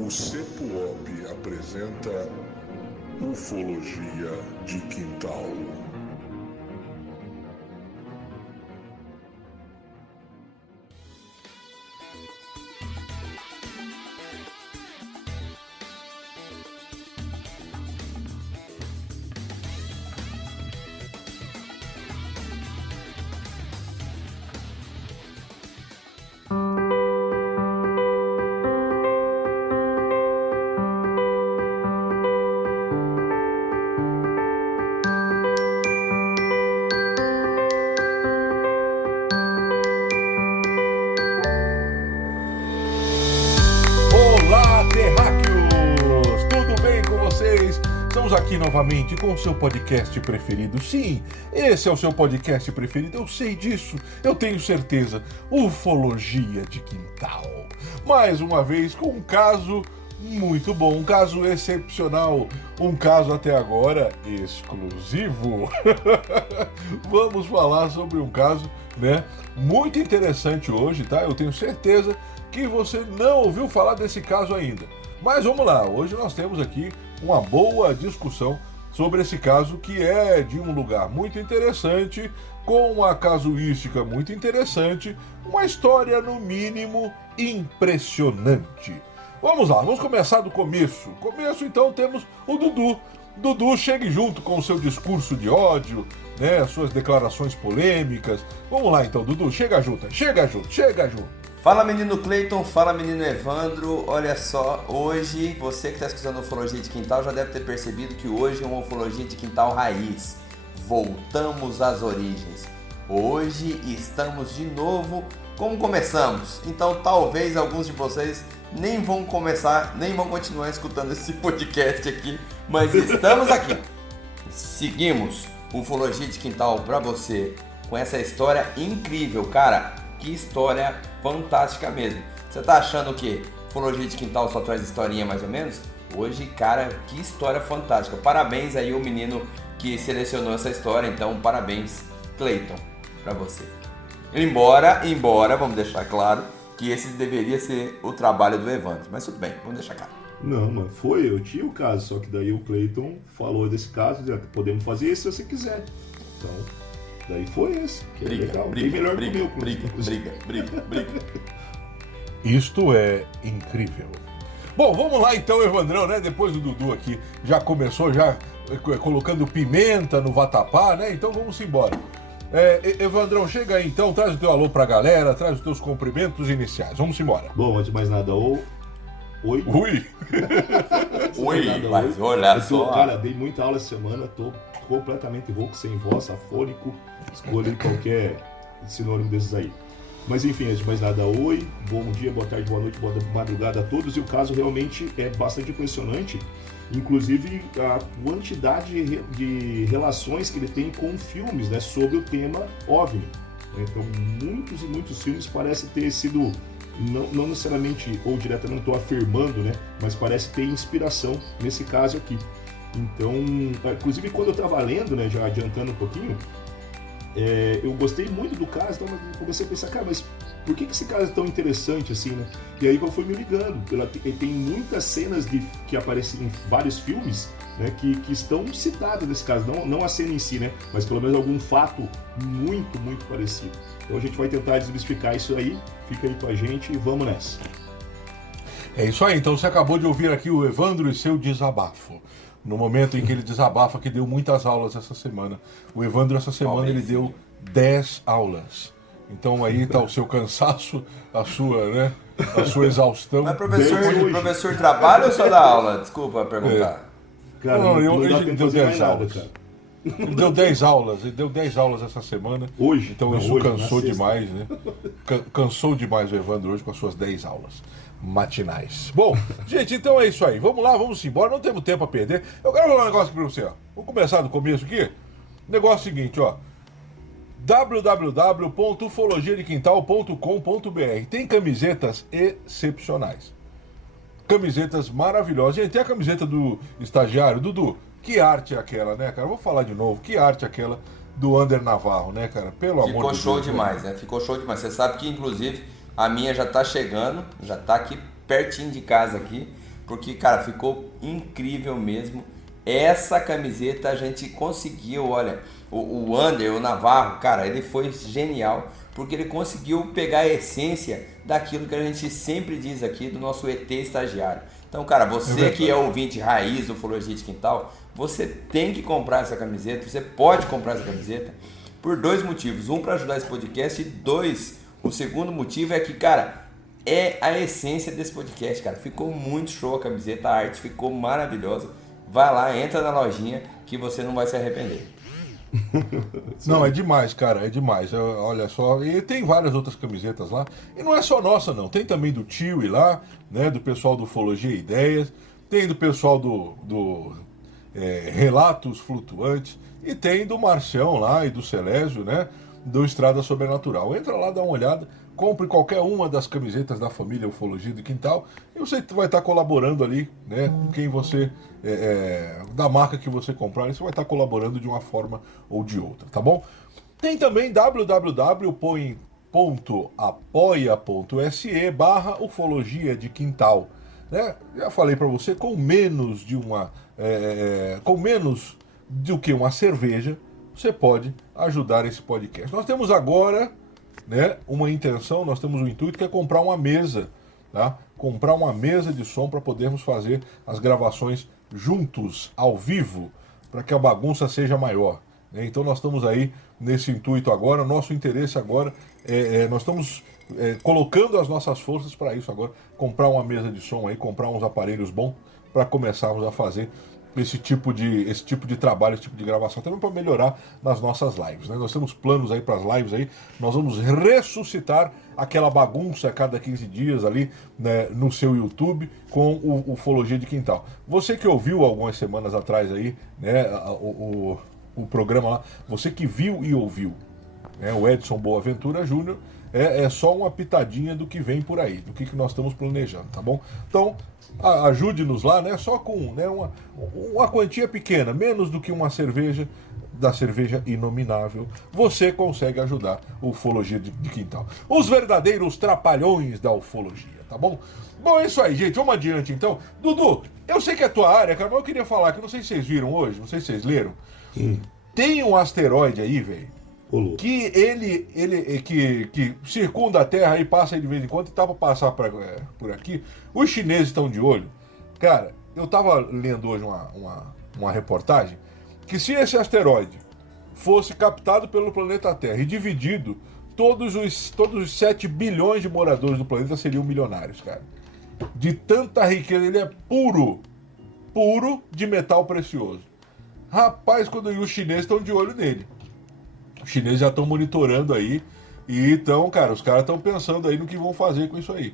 O CEPUOP apresenta Ufologia de Quintal. Estamos aqui novamente com o seu podcast preferido. Sim, esse é o seu podcast preferido, eu sei disso, eu tenho certeza. Ufologia de Quintal. Mais uma vez com um caso muito bom, um caso excepcional, um caso até agora exclusivo. Vamos falar sobre um caso, muito interessante hoje, tá? Eu tenho certeza que você não ouviu falar desse caso ainda. Mas vamos lá, hoje nós temos aqui uma boa discussão sobre esse caso, que é de um lugar muito interessante, com uma casuística muito interessante, uma história no mínimo impressionante. Vamos lá, vamos começar do começo. Então temos o Dudu. Dudu, chegue junto com o seu discurso de ódio, suas declarações polêmicas. Vamos lá então, Dudu, chega junto. Fala menino Cleiton, fala menino Evandro, olha só, hoje você que está escutando Ufologia de Quintal já deve ter percebido que hoje é uma Ufologia de Quintal raiz, voltamos às origens, hoje estamos de novo como começamos, então talvez alguns de vocês nem vão continuar escutando esse podcast aqui, mas estamos aqui, seguimos Ufologia de Quintal para você, com essa história incrível, cara. Que história fantástica mesmo. Você tá achando que Ufologia de Quintal só traz historinha mais ou menos? Hoje, cara, que história fantástica. Parabéns aí ao menino que selecionou essa história. Então, parabéns, Cleiton, pra você. Embora, vamos deixar claro, que esse deveria ser o trabalho do Evandro. Mas tudo bem, vamos deixar claro. Não, mas eu tinha o caso, só que daí o Cleiton falou desse caso, podemos fazer isso se você quiser. Então... daí foi esse, que é legal. Briga. Isto é incrível. Bom, vamos lá então, Evandrão, Depois do Dudu aqui já começou colocando pimenta no vatapá, Então vamos embora. Evandrão, chega aí então, traz o teu alô pra galera, traz os teus cumprimentos iniciais. Vamos embora. Bom, antes de mais nada, oi. Oi, mas olha só. Cara, dei muita aula essa semana, tô completamente rouco, sem voz, afônico, escolhi qualquer sinônimo desses aí. Mas enfim, antes de mais nada, oi, bom dia, boa tarde, boa noite, boa madrugada a todos. E o caso realmente é bastante impressionante, inclusive a quantidade de relações que ele tem com filmes, sobre o tema OVNI. Então, muitos e muitos filmes parecem ter sido, não necessariamente ou diretamente, não estou afirmando, mas parece ter inspiração nesse caso aqui. Então, inclusive quando eu estava lendo, já adiantando um pouquinho, eu gostei muito do caso, então eu comecei a pensar, cara, mas por que esse caso é tão interessante assim, E aí eu fui me ligando, tem muitas cenas que aparecem em vários filmes, que estão citadas nesse caso, não a cena em si, mas pelo menos algum fato muito, muito parecido. Então a gente vai tentar desmistificar isso aí, fica aí com a gente e vamos nessa. É isso aí, então você acabou de ouvir aqui o Evandro e seu desabafo. No momento em que ele desabafa, que deu muitas aulas essa semana. O Evandro, essa semana, ele deu 10 aulas. Então aí está o seu cansaço, a sua exaustão. Mas professor trabalha ou só dá aula? Desculpa perguntar. Cara, ele deu 10 aulas. Cara. Ele deu 10 aulas essa semana. Hoje? Então isso cansou demais, Cansou demais o Evandro hoje com as suas 10 aulas matinais. Bom, gente, então é isso aí. Vamos lá, vamos embora. Não temos tempo a perder. Eu quero falar um negócio aqui pra você, Vamos começar do começo aqui. O negócio é o seguinte, www.ufologiadequintal.com.br. Tem camisetas excepcionais. Camisetas maravilhosas. Gente, tem a camiseta do estagiário, Dudu. Que arte é aquela, cara? Vou falar de novo. Que arte é aquela do Ander Navarro, cara? Pelo amor de Deus. Ficou show demais, Ficou show demais. Você sabe que, inclusive, a minha já tá chegando, já tá aqui pertinho de casa aqui. porque, cara, ficou incrível mesmo. Essa camiseta a gente conseguiu, olha, o Ander, o Navarro, cara, ele foi genial, porque ele conseguiu pegar a essência daquilo que a gente sempre diz aqui do nosso ET estagiário. Então, cara, você que é ouvinte raiz do Ufologia de Quintal, você tem que comprar essa camiseta, você pode comprar essa camiseta por 2 motivos. Um, para ajudar esse podcast, e 2, o segundo motivo é que, cara, é a essência desse podcast, cara. Ficou muito show a camiseta, a arte ficou maravilhosa. Vai lá, entra na lojinha que você não vai se arrepender. Não, é demais, cara, é demais. Olha só, e tem várias outras camisetas lá. E não é só nossa, não. Tem também do Tio e lá, né? Do pessoal do Ufologia Ideias. Tem do pessoal do Relatos Flutuantes. E tem do Marcião lá e do Celésio, né? Do Estrada Sobrenatural. Entra lá, dá uma olhada. Compre qualquer uma das camisetas da família Ufologia do Quintal e você vai estar colaborando ali, né? Com quem você, da marca que você comprar, você vai estar colaborando de uma forma ou de outra, tá bom? Tem também www.apoia.se/Ufologia de Quintal, né? Já falei para você, com menos do que uma cerveja, você pode ajudar esse podcast. Nós temos agora, né, uma intenção, nós temos um intuito que é comprar uma mesa, tá? Comprar uma mesa de som para podermos fazer as gravações juntos, ao vivo, para que a bagunça seja maior, né? Então nós estamos aí nesse intuito agora, nosso interesse agora, nós estamos colocando as nossas forças para isso agora, comprar uma mesa de som aí, comprar uns aparelhos bons para começarmos a fazer esse tipo de trabalho, esse tipo de gravação, também para melhorar nas nossas lives, né? Nós temos planos aí para as lives aí, nós vamos ressuscitar aquela bagunça a cada 15 dias ali, né, no seu YouTube com o Ufologia de Quintal. Você que ouviu algumas semanas atrás aí, né, o programa lá, você que viu e ouviu, né, o Edson Boaventura Júnior, é só uma pitadinha do que vem por aí, do que nós estamos planejando, tá bom? Então, ajude-nos lá, né? Só com, né, uma quantia pequena, menos do que uma cerveja, da cerveja inominável, você consegue ajudar o Ufologia de Quintal. Os verdadeiros trapalhões da ufologia, tá bom? Bom, é isso aí, gente. Vamos adiante, então. Dudu, eu sei que é a tua área, cara, mas eu queria falar que não sei se vocês viram hoje, não sei se vocês leram. Tem um asteroide aí, velho, que que circunda a Terra e passa aí de vez em quando e tá pra passar por aqui. Os chineses estão de olho. Cara, eu tava lendo hoje uma reportagem que se esse asteroide fosse captado pelo planeta Terra e dividido, todos os 7 bilhões de moradores do planeta seriam milionários, cara. De tanta riqueza, ele é puro de metal precioso. Rapaz, quando os chineses estão de olho nele. Os chineses já estão monitorando aí. E então, cara, os caras estão pensando aí no que vão fazer com isso aí.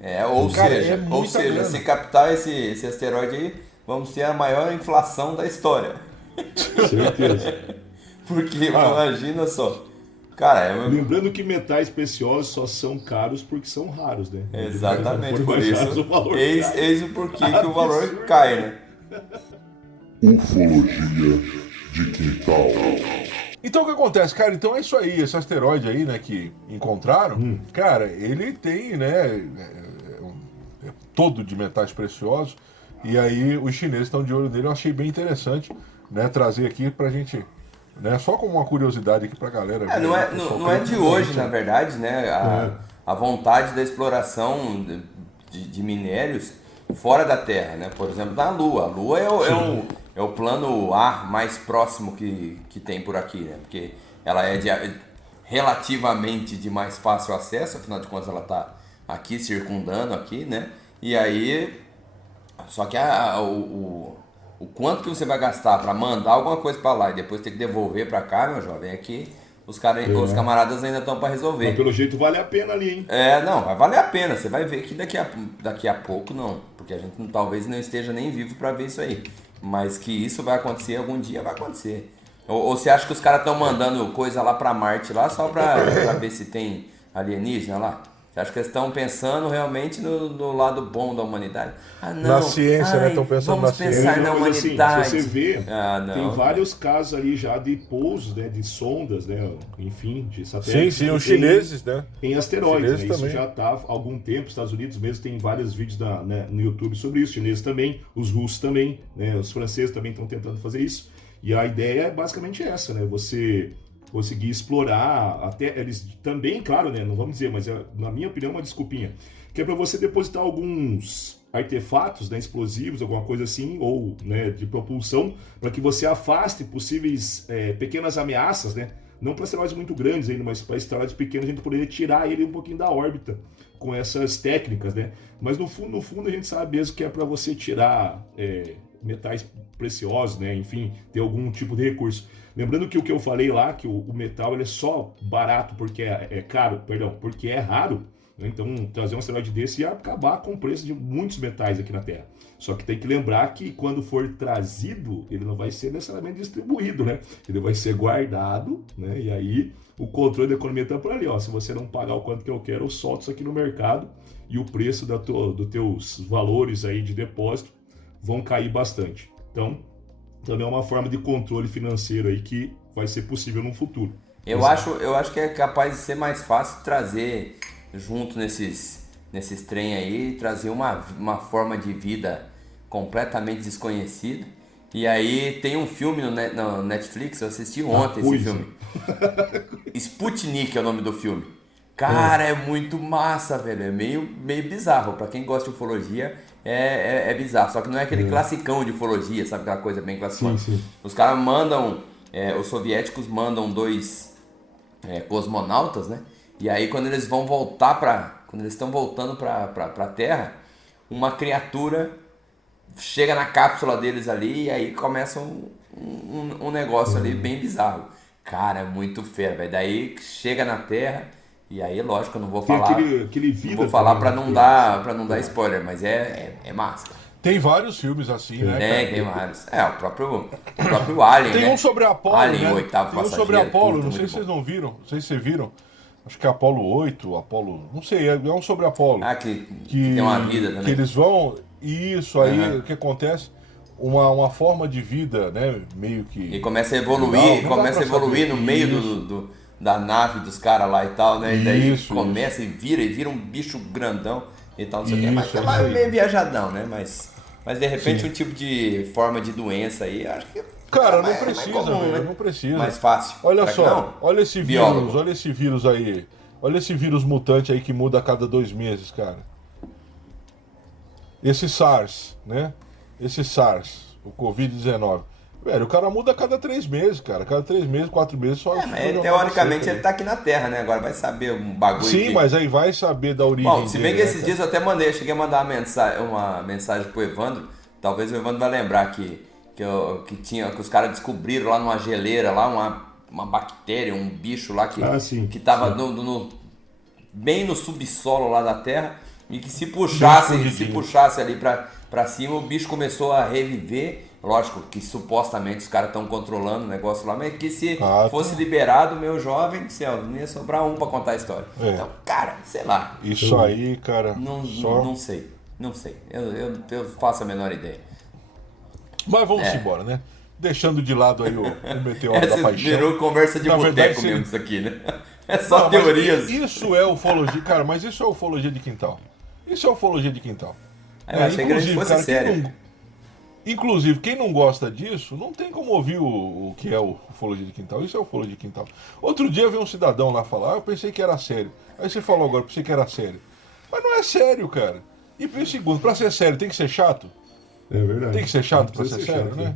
Ou seja, se captar esse asteroide aí, vamos ter a maior inflação da história. Certeza. Porque imagina só. Cara, lembrando que metais preciosos só são caros porque são raros, né? Exatamente, por isso. Eis o porquê que o valor cai, né? Ufologia de Quintal. Então o que acontece, cara? Então é isso aí, esse asteroide aí, né, que encontraram, cara, ele tem, né, todo de metais preciosos, e aí os chineses estão de olho nele. Eu achei bem interessante, né, trazer aqui pra gente, né, só como uma curiosidade aqui pra galera. Não é de hoje, na verdade, né, a vontade da exploração de minérios fora da Terra, né, por exemplo, na Lua. A Lua é o plano A mais próximo que tem por aqui, né? Porque ela é relativamente de mais fácil acesso, afinal de contas ela está aqui circundando aqui, né? E aí, só que o quanto que você vai gastar para mandar alguma coisa para lá e depois ter que devolver para cá, meu jovem, é que os camaradas ainda estão para resolver. Mas pelo jeito vale a pena ali, hein? Não, vai valer a pena. Você vai ver que daqui a pouco não, porque a gente talvez não esteja nem vivo para ver isso aí. Mas que isso vai acontecer algum dia, vai acontecer. Ou você acha que os caras estão mandando coisa lá pra Marte lá só pra ver se tem alienígena lá? Você acha que eles estão pensando realmente no lado bom da humanidade? Ah, não. Na ciência, né? Estão pensando vamos na pensar ciência. na Mas, assim, humanidade. se você vê, não, tem vários casos ali já de pousos, né, de sondas, né, enfim, de satélites. Sim, os chineses, né? Em asteroides, né? Chineses Isso também. já está há algum tempo. Os Estados Unidos mesmo tem vários vídeos no YouTube sobre isso. Os chineses também, os russos também, né? Os franceses também estão tentando fazer isso. E a ideia é basicamente essa, né? Você conseguir explorar, até eles também, claro, né? Não vamos dizer, mas na minha opinião uma desculpinha, que é para você depositar alguns artefatos, né, explosivos, alguma coisa assim, ou, né, de propulsão, para que você afaste possíveis pequenas ameaças, né? Não para asteroides muito grandes ainda, mas para asteroides pequenos a gente poderia tirar ele um pouquinho da órbita com essas técnicas, né? Mas no fundo a gente sabe mesmo que é para você tirar metais preciosos, né? Enfim, ter algum tipo de recurso. Lembrando que o que eu falei lá, que o metal ele é só barato porque porque é raro, né? Então trazer um asteroide desse ia acabar com o preço de muitos metais aqui na Terra. Só que tem que lembrar que quando for trazido, ele não vai ser necessariamente distribuído, né? Ele vai ser guardado, né? E aí o controle da economia está por ali, ó. Se você não pagar o quanto que eu quero, eu solto isso aqui no mercado e o preço dos teus valores aí de depósito vão cair bastante. Então, também é uma forma de controle financeiro aí que vai ser possível no futuro. Eu acho que é capaz de ser mais fácil trazer junto nesses trem aí, trazer uma forma de vida completamente desconhecida. E aí tem um filme no Netflix, eu assisti ontem esse filme. Sputnik é o nome do filme. Cara, é muito massa, velho. É meio bizarro. Pra quem gosta de ufologia, é bizarro. Só que não é aquele classicão de ufologia, sabe? Aquela coisa bem classicona. Sim. Os caras mandam, os soviéticos mandam 2 cosmonautas, né? E aí quando eles vão quando eles estão voltando pra Terra, uma criatura chega na cápsula deles ali e aí começa um negócio ali bem bizarro. Cara, é muito fera, velho. Daí chega na Terra e aí, lógico, eu não vou falar. Aquele não vou falar pra não dar spoiler, mas é massa. Tem vários filmes assim, né? Tem vários. O próprio Alien, Tem né? um sobre Apolo, Alien, né? o oitavo Tem um passageiro. sobre Apolo, Puta, não sei muito se vocês bom. não viram, não sei se vocês viram. Acho que é Apolo 8, Apolo... Não sei, é um sobre Apolo. Que tem uma vida também. Que eles vão... Isso aí, o que acontece? Uma forma de vida, né? Meio que... E começa a evoluir, Não dá pra saber. no meio da nave dos caras lá e tal, né? E daí Isso, começa e vira um bicho grandão e tal, não sei o que. Mas Isso, lá é isso aí. meio viajadão, né? Mas de repente um tipo de forma de doença aí, acho que... Cara, não mais precisa, comum, velho, né? não precisa. Mais fácil. Olha Será que só, não? olha esse vírus aí. Olha esse vírus mutante aí que muda a cada 2 meses, cara. Esse SARS, né? Esse SARS, o Covid-19. Velho, o cara muda a cada 3 meses, cara. Cada 3 meses, 4 meses só. Mas teoricamente ele tá aqui na Terra, né? Agora vai saber um bagulho. Sim, mas aí vai saber da origem. Bom, se bem que dele, esses né, dias eu até cheguei a mandar uma mensagem pro Evandro. Talvez o Evandro vai lembrar que os caras descobriram lá numa geleira, lá uma bactéria, um bicho lá que tava bem no subsolo lá da Terra e que se puxasse ali pra cima, o bicho começou a reviver. Lógico que supostamente os caras estão controlando o negócio lá, mas que se fosse liberado, meu jovem do céu, não ia sobrar um pra contar a história. Então, cara, sei lá. Isso aí, cara. Não sei. Eu faço a menor ideia. Mas vamos embora, né? Deixando de lado aí o meteoro da paixão. Virou conversa de Na verdade, boteco mesmo isso aqui, né? É só Não, teorias. Isso é ufologia, cara, mas isso é ufologia de quintal. Isso é ufologia de quintal. Eu achei que ele fosse sério. Inclusive, quem não gosta disso, não tem como ouvir o que é o ufologia de quintal. Isso é ufologia de quintal. Outro dia veio um cidadão lá falar, eu pensei que era sério. Aí você falou agora, eu pensei que era sério. Mas não é sério, cara. E segundo, pra ser sério, tem que ser chato? É verdade. Tem que ser chato pra ser sério, chato, né?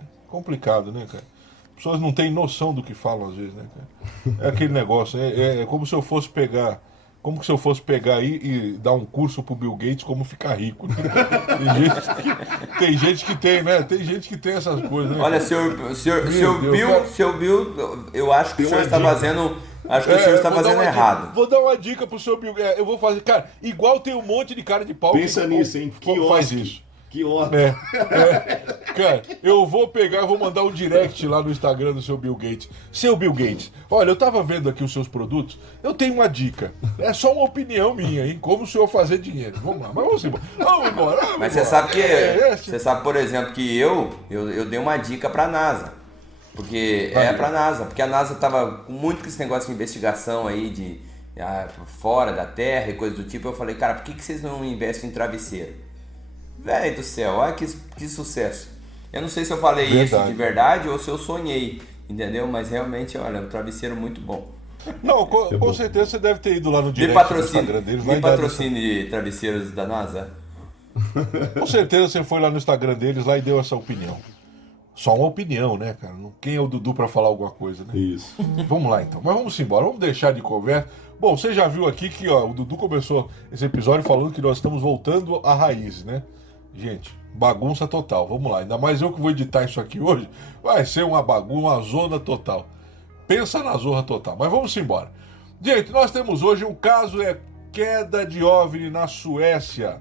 É complicado, né, cara? As pessoas não têm noção do que falam às vezes, né, cara? É aquele negócio, é como se eu fosse pegar... Como se eu fosse pegar aí e dar um curso pro Bill Gates como ficar rico. Né? Tem gente que tem, né? Tem gente que tem essas coisas, né? Olha, seu Bill, eu acho que o senhor está fazendo. Acho que o senhor está fazendo errado. Vou dar uma dica pro seu Bill Gates. Eu vou fazer, cara, igual tem um monte de cara de pau Pensa nisso, hein? Que faz isso. Que ótimo. Cara, eu vou mandar um direct lá no Instagram do seu Bill Gates. Seu Bill Gates, olha, eu tava vendo aqui os seus produtos, eu tenho uma dica. É só uma opinião minha, hein? Como o senhor fazer dinheiro. Vamos lá, mas vamos embora. Vamos embora. Mas você sabe que. Você sabe, por exemplo, que eu dei uma dica pra NASA. Porque pra NASA. Porque a NASA tava com muito com esse negócio de investigação aí de fora da Terra e coisa do tipo. Eu falei, cara, por que vocês não investem em travesseiro? Velho do céu, olha que sucesso. Eu não sei se eu falei isso de verdade ou se eu sonhei, entendeu? Mas realmente, olha, um travesseiro muito bom. Não, com certeza você deve ter ido lá no direct do Instagram deles. Me patrocine travesseiros da NASA. Com certeza você foi lá no Instagram deles lá e deu essa opinião. Só uma opinião, né, cara? Quem é o Dudu pra falar alguma coisa, né? Isso. Vamos lá, então. Mas vamos embora. Vamos deixar de conversa. Bom, você já viu aqui que o Dudu começou esse episódio falando que nós estamos voltando à raiz, né? Gente, bagunça total. Vamos lá. Ainda mais eu que vou editar isso aqui hoje. Vai ser uma bagunça, uma zona total. Pensa na zorra total. Mas vamos embora. Gente, nós temos hoje um caso, queda de OVNI na Suécia.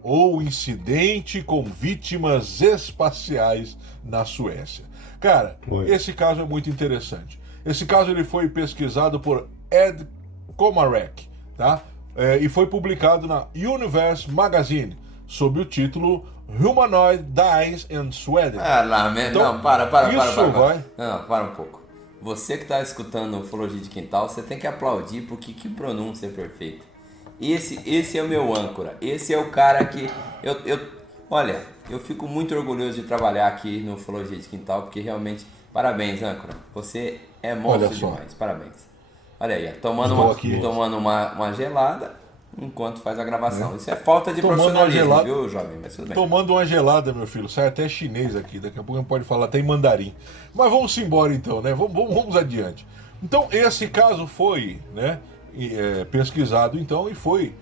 Ou incidente com vítimas espaciais na Suécia. Cara, esse caso é muito interessante. Esse caso ele foi pesquisado por Ed Komarek, tá? E foi publicado na Universe Magazine, sob o título Humanoid Dies in Sweden. Então, não, para. Vai... Não, para um pouco. Você que está escutando o Ufologia de Quintal, você tem que aplaudir porque que pronúncia perfeita. Esse é o meu âncora. Esse é o cara que olha, eu fico muito orgulhoso de trabalhar aqui no Ufologia de Quintal, porque realmente, parabéns, âncora. Você é monstro demais. Parabéns. Olha aí, tomando uma gelada enquanto faz a gravação. Isso é falta de profissionalismo, viu, jovem? Mas tudo bem. Tomando uma gelada, meu filho. Sai até chinês aqui. Daqui a pouco a gente pode falar até em mandarim. Mas vamos embora então, né? Vamos adiante. Então, esse caso foi, né, pesquisado então e foi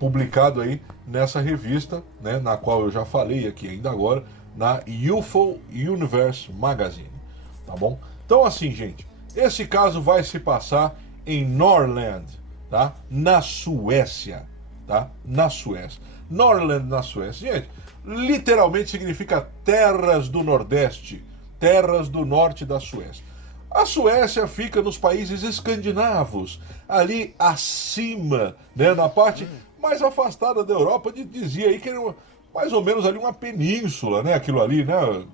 publicado aí nessa revista, né, na qual eu já falei aqui ainda agora, na UFO Universe Magazine. Tá bom? Então, assim, gente, esse caso vai se passar em Norrland, tá? Na Suécia, tá? Na Suécia. Norrland, na Suécia. Gente, literalmente significa terras do Nordeste, terras do norte da Suécia. A Suécia fica nos países escandinavos, ali acima, né? Na parte mais afastada da Europa, dizia aí que era mais ou menos ali uma península, né? Aquilo ali, né?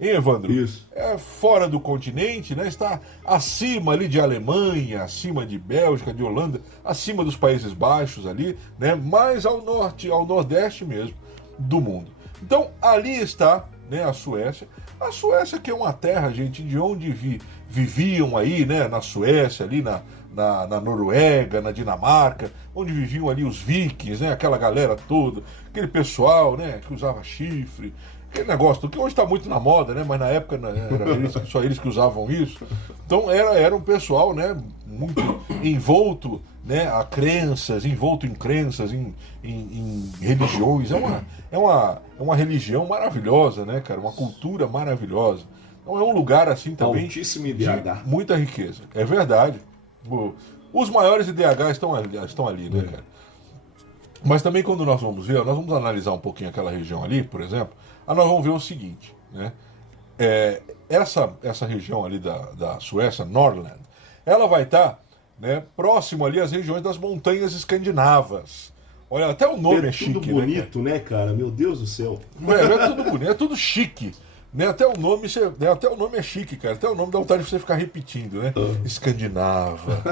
Hein, Evandro? Isso. É fora do continente, né? Está acima ali de Alemanha, acima de Bélgica, de Holanda, acima dos Países Baixos ali, né? Mais ao norte, ao nordeste mesmo do mundo. Então, ali está, né, a Suécia. A Suécia que é uma terra, gente, de onde viviam aí, né? Na Suécia, ali na Noruega, na Dinamarca, onde viviam ali os vikings, né? Aquela galera toda, aquele pessoal, né? Que usava chifre, aquele negócio que hoje está muito na moda, né? Mas na época era só eles que usavam isso. Então era um pessoal, né? Muito envolto, né? A crenças, envolto em crenças, em religiões. É uma religião maravilhosa, né, cara? Uma cultura maravilhosa. Então é um lugar assim também altíssimo IDH. de muita riqueza. É verdade. Os maiores IDH estão ali, né, cara? Mas também quando nós vamos analisar um pouquinho aquela região ali, por exemplo, nós vamos ver o seguinte, né? Essa região ali da Suécia, Norrland, ela vai estar, né, próximo ali às regiões das montanhas escandinavas. Olha, até o nome é chique, tudo bonito, né, cara? Meu Deus do céu. É tudo bonito, é tudo chique. Né? Até o nome é chique, cara. Até o nome dá vontade de você ficar repetindo, né? Escandinava.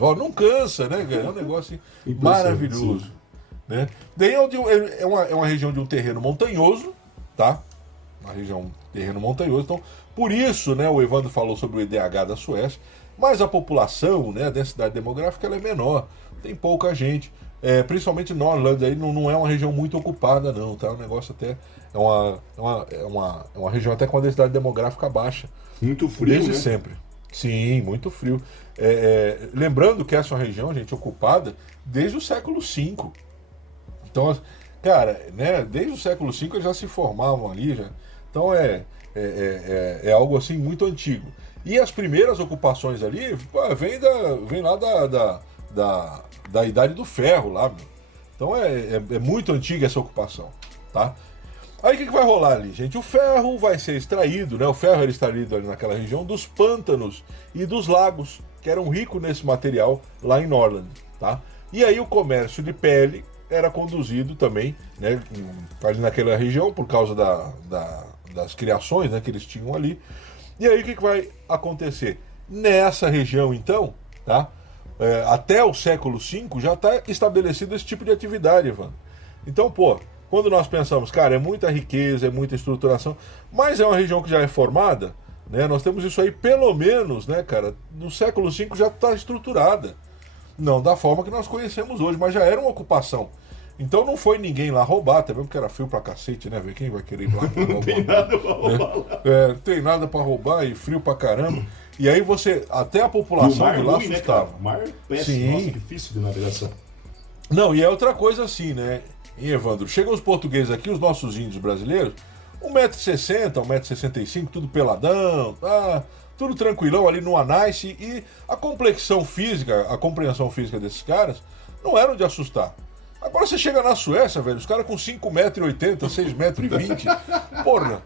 Ó, não cansa, né, cara? É um negócio assim, maravilhoso. Né? Daí é uma região de um terreno montanhoso, tá? Uma região terreno montanhoso. Então, por isso, né, o Evandro falou sobre o IDH da Suécia, mas a população, né, a densidade demográfica ela é menor. Tem pouca gente. Principalmente Norrland aí não é uma região muito ocupada, não, tá? O negócio até é uma região até com a densidade demográfica baixa. Muito frio, desde né? sempre. Sim, muito frio. Lembrando que essa é uma região, gente, ocupada desde o século V. Então, cara, né, desde o século V eles já se formavam ali, já. Então é algo assim muito antigo. E as primeiras ocupações ali vem lá da Idade do Ferro lá, meu. Então é muito antiga essa ocupação, tá? Aí o que vai rolar ali, gente? O ferro vai ser extraído, né? O ferro era extraído ali naquela região dos pântanos e dos lagos, que eram ricos nesse material lá em Norland, tá? E aí o comércio de pele era conduzido também, né? Ali naquela região, por causa das criações, né, que eles tinham ali. E aí o que vai acontecer? Nessa região, então, tá? Até o século V já está estabelecido esse tipo de atividade, Evandro. Então, pô, quando nós pensamos, cara, é muita riqueza, é muita estruturação, mas é uma região que já é formada, né? Nós temos isso aí pelo menos, né, cara, no século V já está estruturada. Não da forma que nós conhecemos hoje, mas já era uma ocupação. Então não foi ninguém lá roubar, até mesmo porque era frio pra cacete, né, velho? Quem vai querer ir lá roubar? Não tem nada pra roubar lá. Não tem nada pra roubar e frio pra caramba. E aí até a população de lá assustava. O mar péssimo, Sim. nossa, difícil de navegação. Não, e é outra coisa assim, né, Evandro? Chegam os portugueses aqui, os nossos índios brasileiros, 1,60m, 1,65m, tudo peladão, tá? Tudo tranquilão ali no Anaice, e a complexão física, a compreensão física desses caras não eram de assustar. Agora você chega na Suécia, velho, os caras com 5,80m, 6,20m, porra,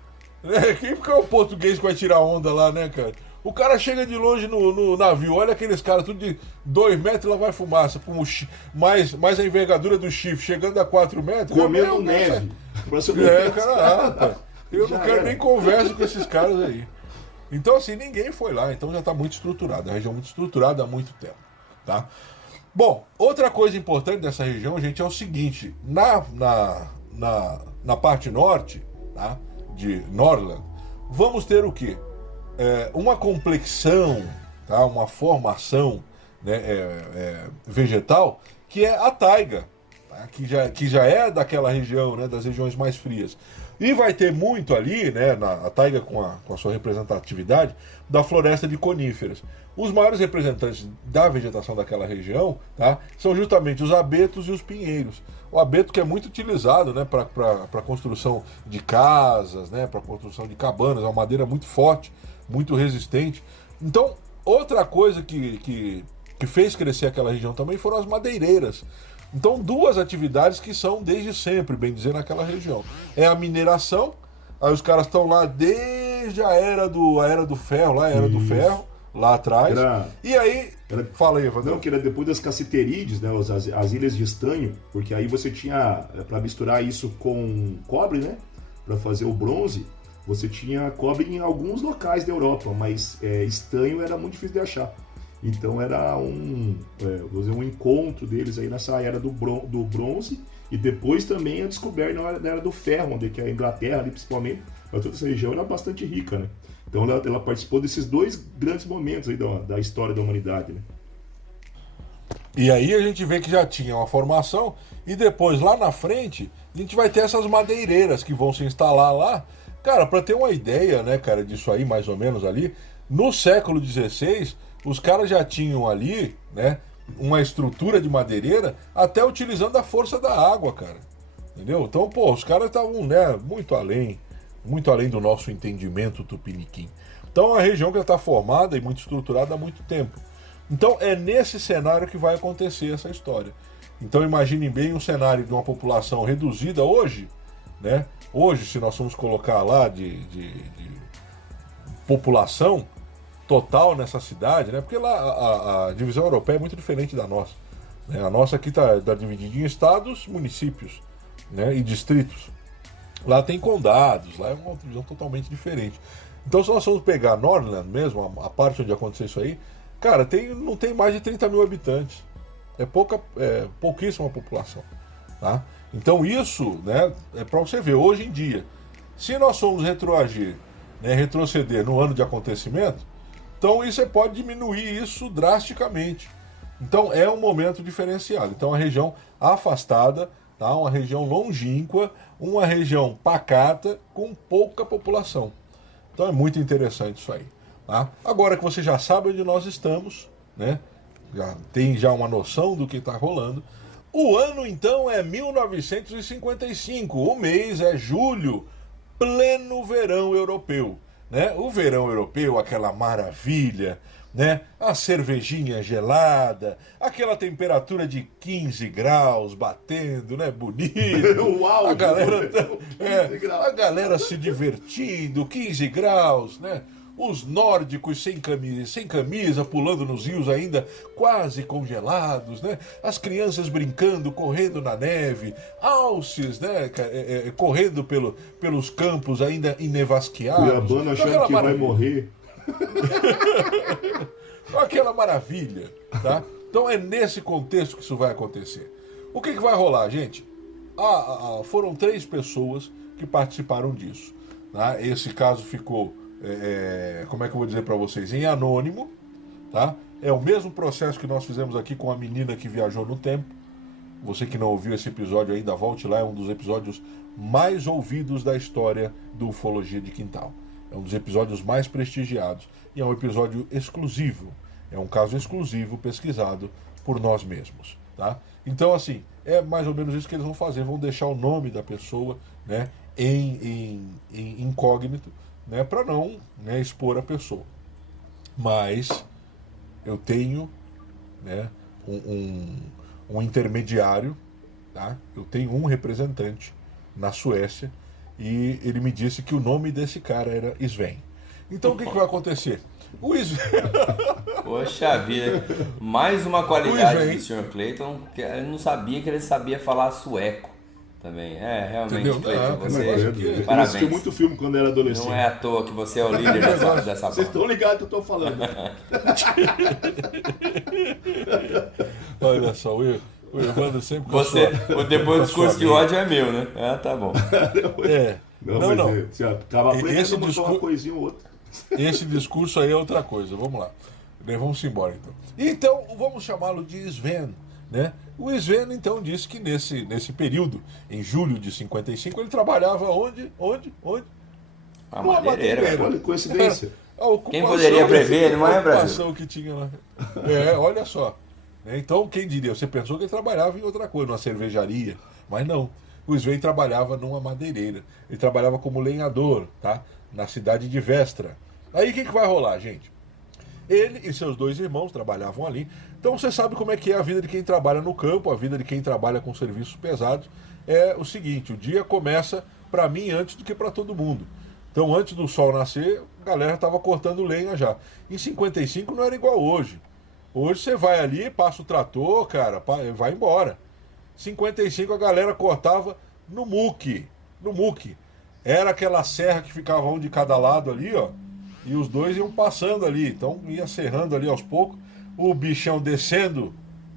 quem que é o português que vai tirar onda lá, né, cara? O cara chega de longe no navio, olha aqueles caras tudo de 2 metros e lá vai fumaça, mais a envergadura do chifre, chegando a 4 metros. Comendo neve. Cara, eu não quero nem conversa com esses caras aí. Então, assim, ninguém foi lá, então já está muito estruturada, a região muito estruturada há muito tempo, tá? Bom, outra coisa importante dessa região, gente, é o seguinte, na parte norte, tá, de Norland, vamos ter o quê? Uma complexão, tá, uma formação, né, vegetal, que é a taiga, tá, que já é daquela região, né, das regiões mais frias. E vai ter muito ali, né, a taiga com a sua representatividade, da floresta de coníferas. Os maiores representantes da vegetação daquela região, tá, são justamente os abetos e os pinheiros. O abeto que é muito utilizado, né, para construção de casas, né, para construção de cabanas, é uma madeira muito forte, muito resistente. Então, outra coisa que fez crescer aquela região também foram as madeireiras. Então, duas atividades que são desde sempre, bem dizer, naquela região. É a mineração, aí os caras estão lá desde a era do ferro, lá atrás. E aí, fala aí, Evandro. Não, que era depois das cassiterídeos, né, as ilhas de estanho, porque aí você tinha, para misturar isso com cobre, né, para fazer o bronze, você tinha cobre em alguns locais da Europa, mas estanho era muito difícil de achar. Então era um encontro deles aí nessa era do bronze, e depois também a descoberta na era do ferro, onde que a Inglaterra, ali, principalmente, toda essa região era bastante rica, né? Então ela participou desses dois grandes momentos aí da história da humanidade, né? E aí a gente vê que já tinha uma formação, e depois lá na frente a gente vai ter essas madeireiras que vão se instalar lá. Cara, para ter uma ideia, né, cara, disso aí mais ou menos ali, no século XVI os caras já tinham ali, né, uma estrutura de madeireira até utilizando a força da água, cara. Entendeu? Então, pô, os caras estavam, né, muito além do nosso entendimento tupiniquim. Então, é uma região que já está formada e muito estruturada há muito tempo. Então, é nesse cenário que vai acontecer essa história. Então, imaginem bem um cenário de uma população reduzida hoje, né? Hoje, se nós formos colocar lá de população total nessa cidade, né? Porque lá a divisão europeia é muito diferente da nossa, né? A nossa aqui está dividida em estados, municípios, né? E distritos. Lá tem condados, lá é uma divisão totalmente diferente. Então, se nós formos pegar Norland mesmo, a parte onde aconteceu isso aí, cara, não tem mais de 30 mil habitantes. É pouquíssima população, tá? Então isso, né, é para você ver, hoje em dia, se nós formos retroagir, né, retroceder no ano de acontecimento, então você pode diminuir isso drasticamente. Então é um momento diferenciado. Então, uma região afastada, tá? Uma região longínqua, uma região pacata, com pouca população. Então é muito interessante isso aí. Tá? Agora que você já sabe onde nós estamos, né? Tem uma noção do que está rolando. O ano, então, é 1955. O mês é julho, pleno verão europeu. né? O verão europeu, aquela maravilha, né? A cervejinha gelada, aquela temperatura de 15 graus batendo, né? Bonito. Uau, a galera, 15 graus. a galera se divertindo, 15 graus, né? Os nórdicos sem camisa, pulando nos rios ainda quase congelados, né? As crianças brincando, correndo na neve, alces, né? Correndo pelos campos ainda inevasqueados. Cuiabano achando que vai morrer. Aquela maravilha, tá? Então é nesse contexto que isso vai acontecer. O que vai rolar, gente? Foram 3 pessoas que participaram disso, tá? Esse caso ficou, como é que eu vou dizer para vocês? Em anônimo, tá? É o mesmo processo que nós fizemos aqui com a menina que viajou no tempo. Você que não ouviu esse episódio ainda, volte lá, é um dos episódios mais ouvidos da história do Ufologia de Quintal. É um dos episódios mais prestigiados e é um episódio exclusivo. É um caso exclusivo pesquisado por nós mesmos, tá? Então, assim, é mais ou menos isso que eles vão fazer. Vão deixar o nome da pessoa, né, em incógnito, né, para não, né, expor a pessoa. Mas eu tenho, né, um intermediário, tá? Eu tenho um representante na Suécia e ele me disse que o nome desse cara era Sven. Então o que vai acontecer? O Sven... Poxa vida, mais uma qualidade do Sr. Clayton, que eu não sabia que ele sabia falar sueco também. Realmente, Entendeu? Clayton, você... Eu Parabéns. assisti muito filme quando era adolescente. Não é à toa que você é o líder dessa Vocês banda. estão ligados que eu estou falando. Olha só, o Evandro sempre... Depois do discurso de ódio é meu, né? Tá bom. Não. Tava aprendendo Esse uma coisinha ou outra. Esse discurso aí é outra coisa. Vamos lá. Vamos embora, então. Então, vamos chamá-lo de Sven, né? O Sven, então, disse que nesse período, em julho de 55, ele trabalhava onde? A Numa madeireira. Olha que coincidência. Quem poderia prever, não é, Brasil? Que tinha lá. Olha só. Então, quem diria? Você pensou que ele trabalhava em outra coisa, numa cervejaria. Mas não. O Sven trabalhava numa madeireira. Ele trabalhava como lenhador, tá? Na cidade de Vestra. Aí o que vai rolar, gente? Ele e seus 2 irmãos trabalhavam ali. Então você sabe como é que é a vida de quem trabalha no campo, a vida de quem trabalha com serviços pesados. É o seguinte, o dia começa para mim antes do que para todo mundo. Então antes do sol nascer, a galera estava cortando lenha já. Em 55 não era igual hoje. Hoje você vai ali, passa o trator, cara, vai embora. 55 a galera cortava no muque. Era aquela serra que ficava um de cada lado ali, ó. E os 2 iam passando ali. Então ia serrando ali aos poucos. O bichão descendo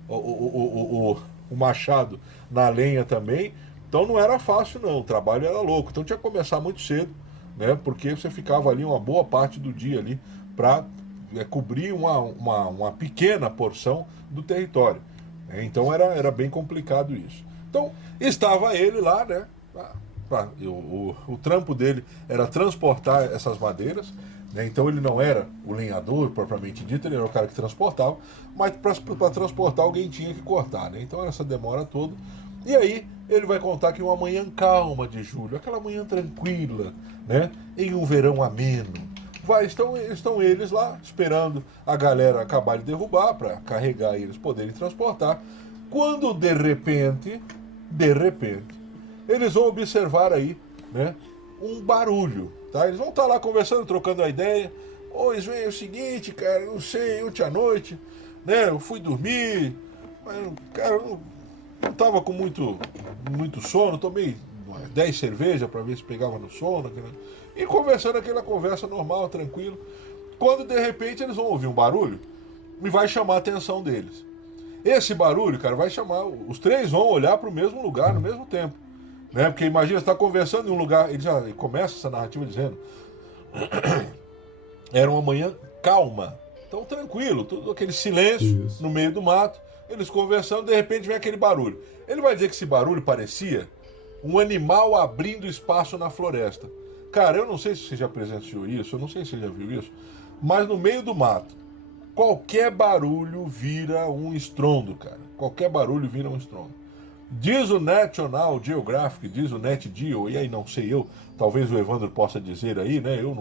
o machado na lenha também. Então não era fácil não. O trabalho era louco. Então tinha que começar muito cedo, né? Porque você ficava ali uma boa parte do dia ali para cobrir uma pequena porção do território. Então era bem complicado isso. Então estava ele lá, né? O trampo dele era transportar essas madeiras, né? Então ele não era o lenhador propriamente dito, ele era o cara que transportava, mas para transportar alguém tinha que cortar, né? Então era essa demora toda. E aí ele vai contar que uma manhã calma de julho, aquela manhã tranquila, né? Em um verão ameno, estão eles lá esperando a galera acabar de derrubar para carregar e eles poderem transportar, quando de repente eles vão observar aí, né, um barulho, tá? Eles vão estar lá conversando, trocando a ideia. Pois vem, é o seguinte, cara, não sei, ontem à noite, né, eu fui dormir, mas, cara, eu não tava com muito sono, tomei 10 cervejas para ver se pegava no sono, e conversando aquela conversa normal, tranquilo, quando de repente eles vão ouvir um barulho e vai chamar a atenção deles. Esse barulho, cara, vai chamar, os 3 vão olhar para o mesmo lugar no mesmo tempo. Né? Porque imagina, você está conversando em um lugar, ele já começa essa narrativa dizendo era uma manhã calma, então tranquilo, tudo aquele silêncio no meio do mato, eles conversando, de repente vem aquele barulho. Ele vai dizer que esse barulho parecia um animal abrindo espaço na floresta. Cara, eu não sei se você já presenciou isso, eu não sei se você já viu isso, mas no meio do mato, qualquer barulho vira um estrondo, cara. Qualquer barulho vira um estrondo. Diz o National Geographic, diz o NetGeo, e aí não sei eu, talvez o Evandro possa dizer aí, né? Eu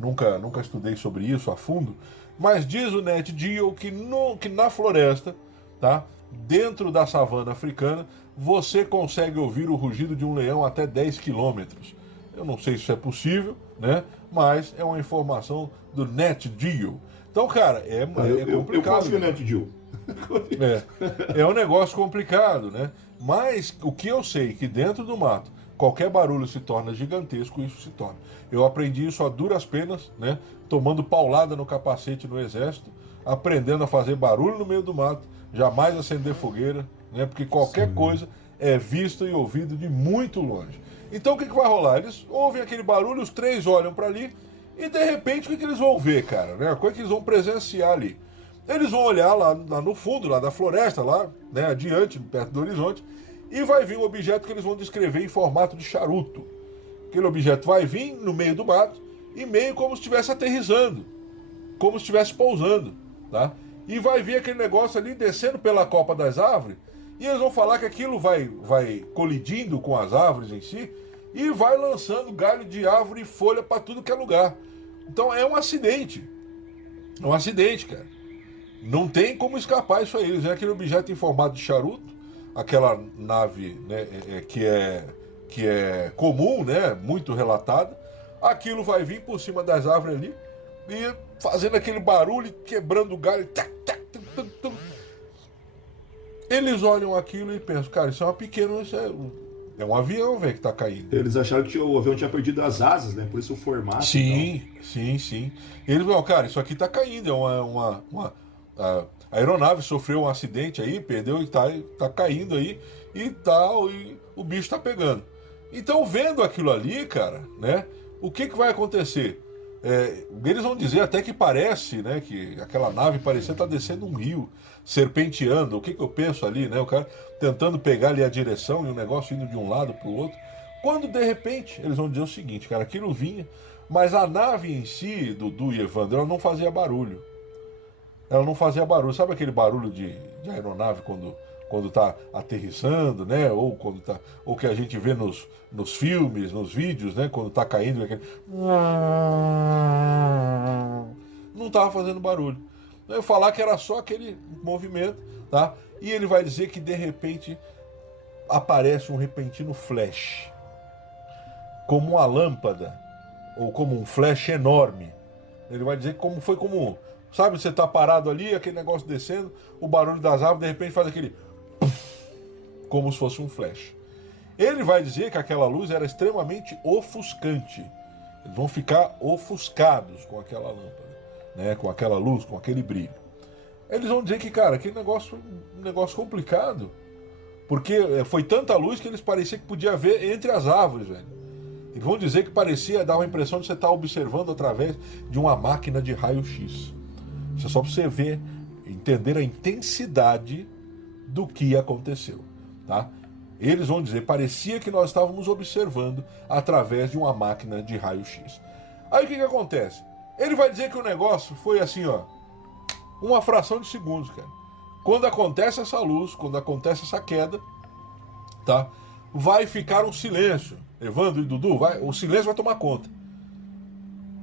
nunca estudei sobre isso a fundo, mas diz o Nat Geo que na floresta, tá, dentro da savana africana, você consegue ouvir o rugido de um leão até 10 quilômetros. Eu não sei se isso é possível, né? Mas é uma informação do Nat Geo. Então, cara, é complicado. Eu confio no Nat Geo. É um negócio complicado, né? Mas o que eu sei que dentro do mato qualquer barulho se torna gigantesco, isso se torna. Eu aprendi isso a duras penas, né? Tomando paulada no capacete no exército, aprendendo a fazer barulho no meio do mato, jamais acender fogueira, né? Porque qualquer coisa é visto e ouvido de muito longe. Então o que vai rolar? Eles ouvem aquele barulho, os três olham para ali e de repente o que eles vão ver, cara? Né? A coisa que eles vão presenciar ali. Eles vão olhar lá no fundo, lá da floresta, lá, né, adiante, perto do horizonte, e vai vir um objeto que eles vão descrever em formato de charuto. Aquele objeto vai vir no meio do mato e meio como se estivesse aterrissando, como se estivesse pousando, tá? E vai vir aquele negócio ali descendo pela copa das árvores e eles vão falar que aquilo vai colidindo com as árvores em si e vai lançando galho de árvore e folha para tudo que é lugar. Então é um acidente. É um acidente, cara. Não tem como escapar isso aí. Eles veem aquele objeto em formato de charuto, aquela nave, né, que é comum, né, muito relatada. Aquilo vai vir por cima das árvores ali e fazendo aquele barulho, quebrando o galho. Tac, tac, tac, tac, tac. Eles olham aquilo e pensam, cara, isso é uma pequena... É um avião, velho, que tá caindo. Eles acharam que o avião tinha perdido as asas, né? Por isso o formato. Sim. Eles falam, cara, isso aqui tá caindo, a aeronave sofreu um acidente aí, perdeu e tá caindo aí e tal, e o bicho tá pegando. Então, vendo aquilo ali, cara, né? O que vai acontecer? Eles vão dizer até que parece, né? Que aquela nave parecia estar descendo um rio, serpenteando. O que eu penso ali, né? O cara tentando pegar ali a direção e o negócio indo de um lado para o outro. Quando, de repente, eles vão dizer o seguinte, cara, aquilo vinha, mas a nave em si, Dudu e Evandro, ela não fazia barulho. Ela não fazia barulho. Sabe aquele barulho de aeronave quando tá aterrissando, né? Ou que a gente vê nos filmes, nos vídeos, né? Quando tá caindo, aquele... não estava fazendo barulho. Eu ia falar que era só aquele movimento, tá? E ele vai dizer que de repente aparece um repentino flash, como uma lâmpada ou como um flash enorme. Ele vai dizer que foi como, sabe, você tá parado ali, aquele negócio descendo, o barulho das árvores de repente faz aquele como se fosse um flash. Ele vai dizer que aquela luz era extremamente ofuscante. Eles vão ficar ofuscados com aquela lâmpada, né? Com aquela luz, com aquele brilho. Eles vão dizer que, cara, aquele negócio um negócio complicado. Porque foi tanta luz que eles pareciam que podia ver entre as árvores, velho. Eles vão dizer que parecia dar uma impressão de você estar observando através de uma máquina de raio-x. Isso é só para você ver, entender a intensidade do que aconteceu, tá? Eles vão dizer, parecia que nós estávamos observando através de uma máquina de raio-x. Aí o que acontece? Ele vai dizer que o negócio foi assim, ó, uma fração de segundos, cara. Quando acontece essa luz, quando acontece essa queda, tá? Vai ficar um silêncio. Evandro e Dudu, o silêncio vai tomar conta.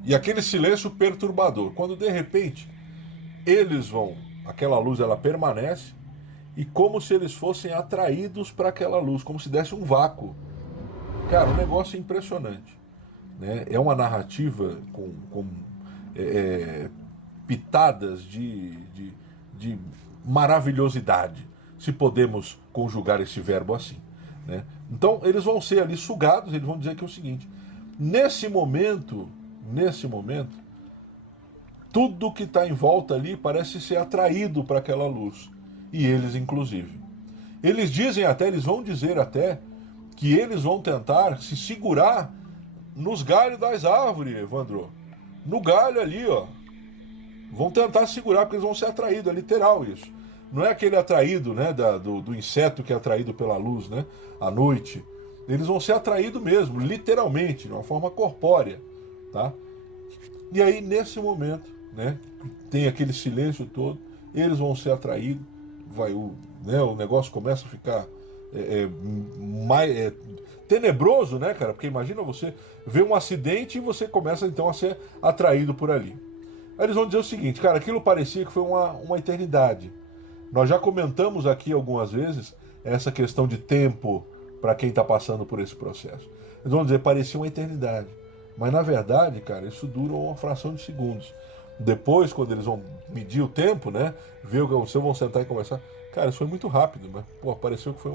E aquele silêncio perturbador. Quando de repente aquela luz ela permanece, e como se eles fossem atraídos para aquela luz, como se desse um vácuo. Cara, um negócio impressionante, né? É uma narrativa com pitadas de maravilhosidade, se podemos conjugar esse verbo assim, né? Então eles vão ser ali sugados, eles vão dizer que é o seguinte, nesse momento, tudo que está em volta ali parece ser atraído para aquela luz. E eles, inclusive. Eles vão dizer até, que eles vão tentar se segurar nos galhos das árvores, Evandro. No galho ali, ó. Vão tentar segurar, porque eles vão ser atraídos, é literal isso. Não é aquele atraído, né, do inseto que é atraído pela luz, né, à noite. Eles vão ser atraídos mesmo, literalmente, de uma forma corpórea, tá? E aí, nesse momento, né, tem aquele silêncio todo, eles vão ser atraídos, o negócio começa a ficar mais tenebroso, né, cara? Porque imagina você ver um acidente e você começa então a ser atraído por ali. Aí eles vão dizer o seguinte, cara, aquilo parecia que foi uma eternidade. Nós já comentamos aqui algumas vezes essa questão de tempo para quem está passando por esse processo. Eles vão dizer, parecia uma eternidade. Mas na verdade, cara, isso dura uma fração de segundos. Depois, quando eles vão medir o tempo, né, ver o que aconteceu, vão sentar e conversar. Cara, isso foi muito rápido, mas pô, pareceu que foi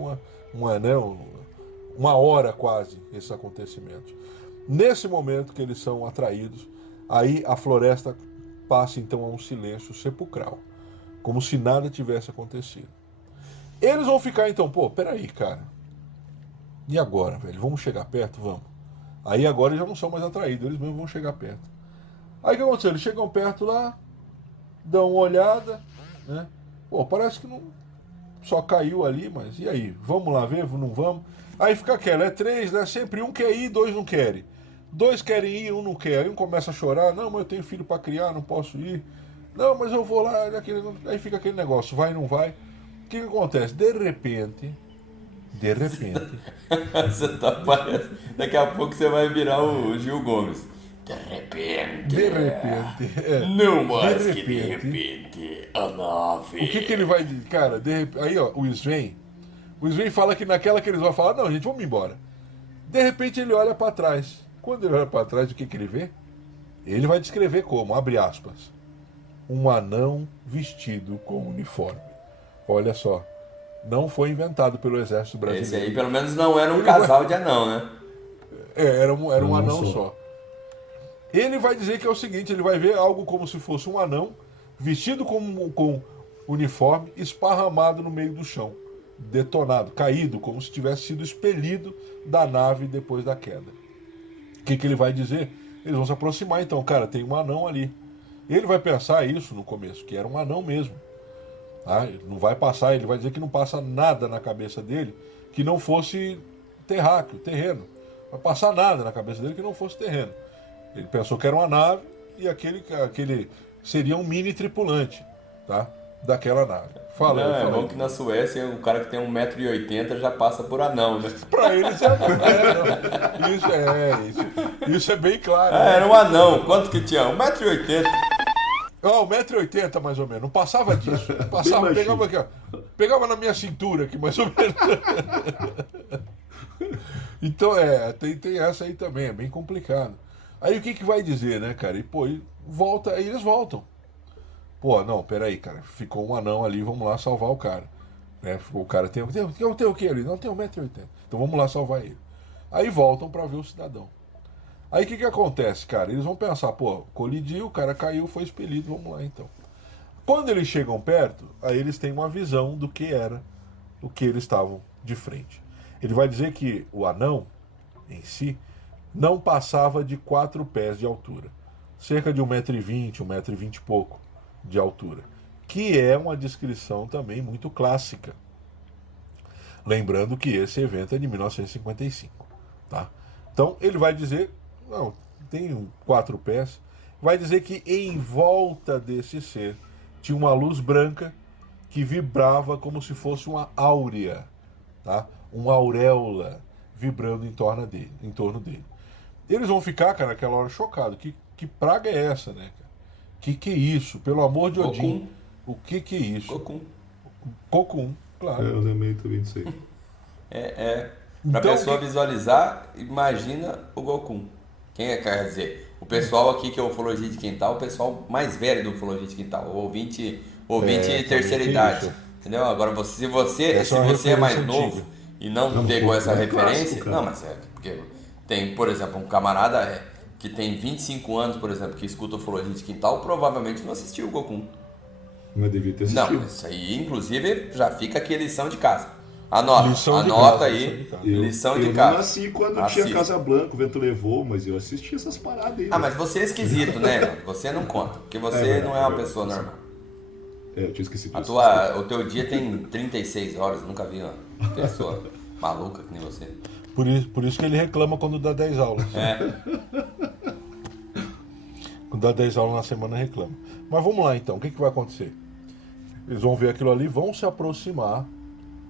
uma hora quase esses acontecimentos. Nesse momento que eles são atraídos, aí a floresta passa então a um silêncio sepulcral, como se nada tivesse acontecido. Eles vão ficar então, pô, peraí, cara. E agora, velho? Vamos chegar perto? Vamos. Aí agora eles já não são mais atraídos, eles mesmos vão chegar perto. Aí o que aconteceu? Eles chegam perto lá, dão uma olhada, né? Pô, parece que não só caiu ali, mas e aí? Vamos lá ver? Não vamos? Aí fica aquela, é 3, né? Sempre um quer ir, 2 não querem. 2 querem ir, 1 não quer. Aí um começa a chorar, não, mas eu tenho filho para criar, não posso ir. Não, mas eu vou lá, aí fica aquele negócio, vai, não vai. O que acontece? De repente, Você tá parecendo. Daqui a pouco você vai virar o Gil Gomes. De repente. Não mais que de repente. A nave. O que ele vai dizer? Cara, aí ó, o Sven fala que naquela que eles vão falar, não, gente, vamos embora. De repente ele olha para trás. Quando ele olha para trás, o que ele vê? Ele vai descrever como, abre aspas, um anão vestido com uniforme. Olha só, não foi inventado pelo exército brasileiro. Esse aí pelo menos não era um casal de anão, né? Era um anão só. Ele vai dizer que é o seguinte, ele vai ver algo como se fosse um anão, vestido com uniforme, esparramado no meio do chão, detonado, caído, como se tivesse sido expelido da nave depois da queda. O que ele vai dizer? Eles vão se aproximar então, cara, tem um anão ali. Ele vai pensar isso no começo, que era um anão mesmo. Tá? Não vai passar, ele vai dizer que não passa nada na cabeça dele que não fosse terreno. Não vai passar nada na cabeça dele que não fosse terreno. Ele pensou que era uma nave e aquele seria um mini tripulante, tá? Daquela nave. É bom que na Suécia o cara que tem 1,80 m já passa por anão, né? Pra eles é não. Isso é bem claro. Né? Era um anão. Quanto que tinha? 1,80 m. 1,80 m mais ou menos. Não passava disso. Passava, pegava aqui, ó. Pegava na minha cintura aqui, mais ou menos. Então tem essa aí também, é bem complicado. Aí o que vai dizer, né, cara? E pô, aí eles voltam. Pô, não, peraí, cara. Ficou um anão ali, vamos lá salvar o cara. Né? O cara tem o que ali? Não, tem 1,80 m. Então vamos lá salvar ele. Aí voltam pra ver o cidadão. Aí o que acontece, cara? Eles vão pensar, pô, colidiu, o cara caiu, foi expelido, vamos lá então. Quando eles chegam perto, aí eles têm uma visão do que era o que eles estavam de frente. Ele vai dizer que o anão, em si, não passava de 4 pés de altura. Cerca de 1,20 m, 1,20 m e pouco de altura. Que é uma descrição também muito clássica. Lembrando que esse evento é de 1955. Tá? Então ele vai dizer, não, tem 4 pés. Vai dizer que em volta desse ser tinha uma luz branca que vibrava como se fosse uma áurea. Tá? Uma auréola vibrando em torno dele. Eles vão ficar, cara, naquela hora chocados. Que praga é essa, né, cara? Que é isso? Pelo amor de Odin. O que é isso? Cocum, claro. Eu lembrei também disso aí. Pra pessoa visualizar, imagina o Goku. Quer dizer, o pessoal aqui que é Ufologia de Quintal, o pessoal mais velho do Ufologia de Quintal, o ouvinte terceira idade. Isso. Entendeu? Agora, se você é mais novo e não pegou essa referência... Clássico, não, mas porque tem, por exemplo, um camarada que tem 25 anos, por exemplo, que escuta Ufologia de Quintal, provavelmente não assistiu o Goku. Mas devia ter assistido. Não, isso aí, inclusive, já fica aqui a lição de casa. Anota aí, lição de casa. Eu nasci quando tinha Casa Blanca, o vento levou, mas eu assisti essas paradas aí. Mas você é esquisito, né, mano? Você não conta, porque você não é uma pessoa normal. Eu tinha esquecido disso. O teu dia tem 36 horas, nunca vi uma pessoa maluca que nem você. Por isso que ele reclama quando dá 10 aulas. Quando dá 10 aulas na semana, reclama. Mas vamos lá então, o que vai acontecer? Eles vão ver aquilo ali, vão se aproximar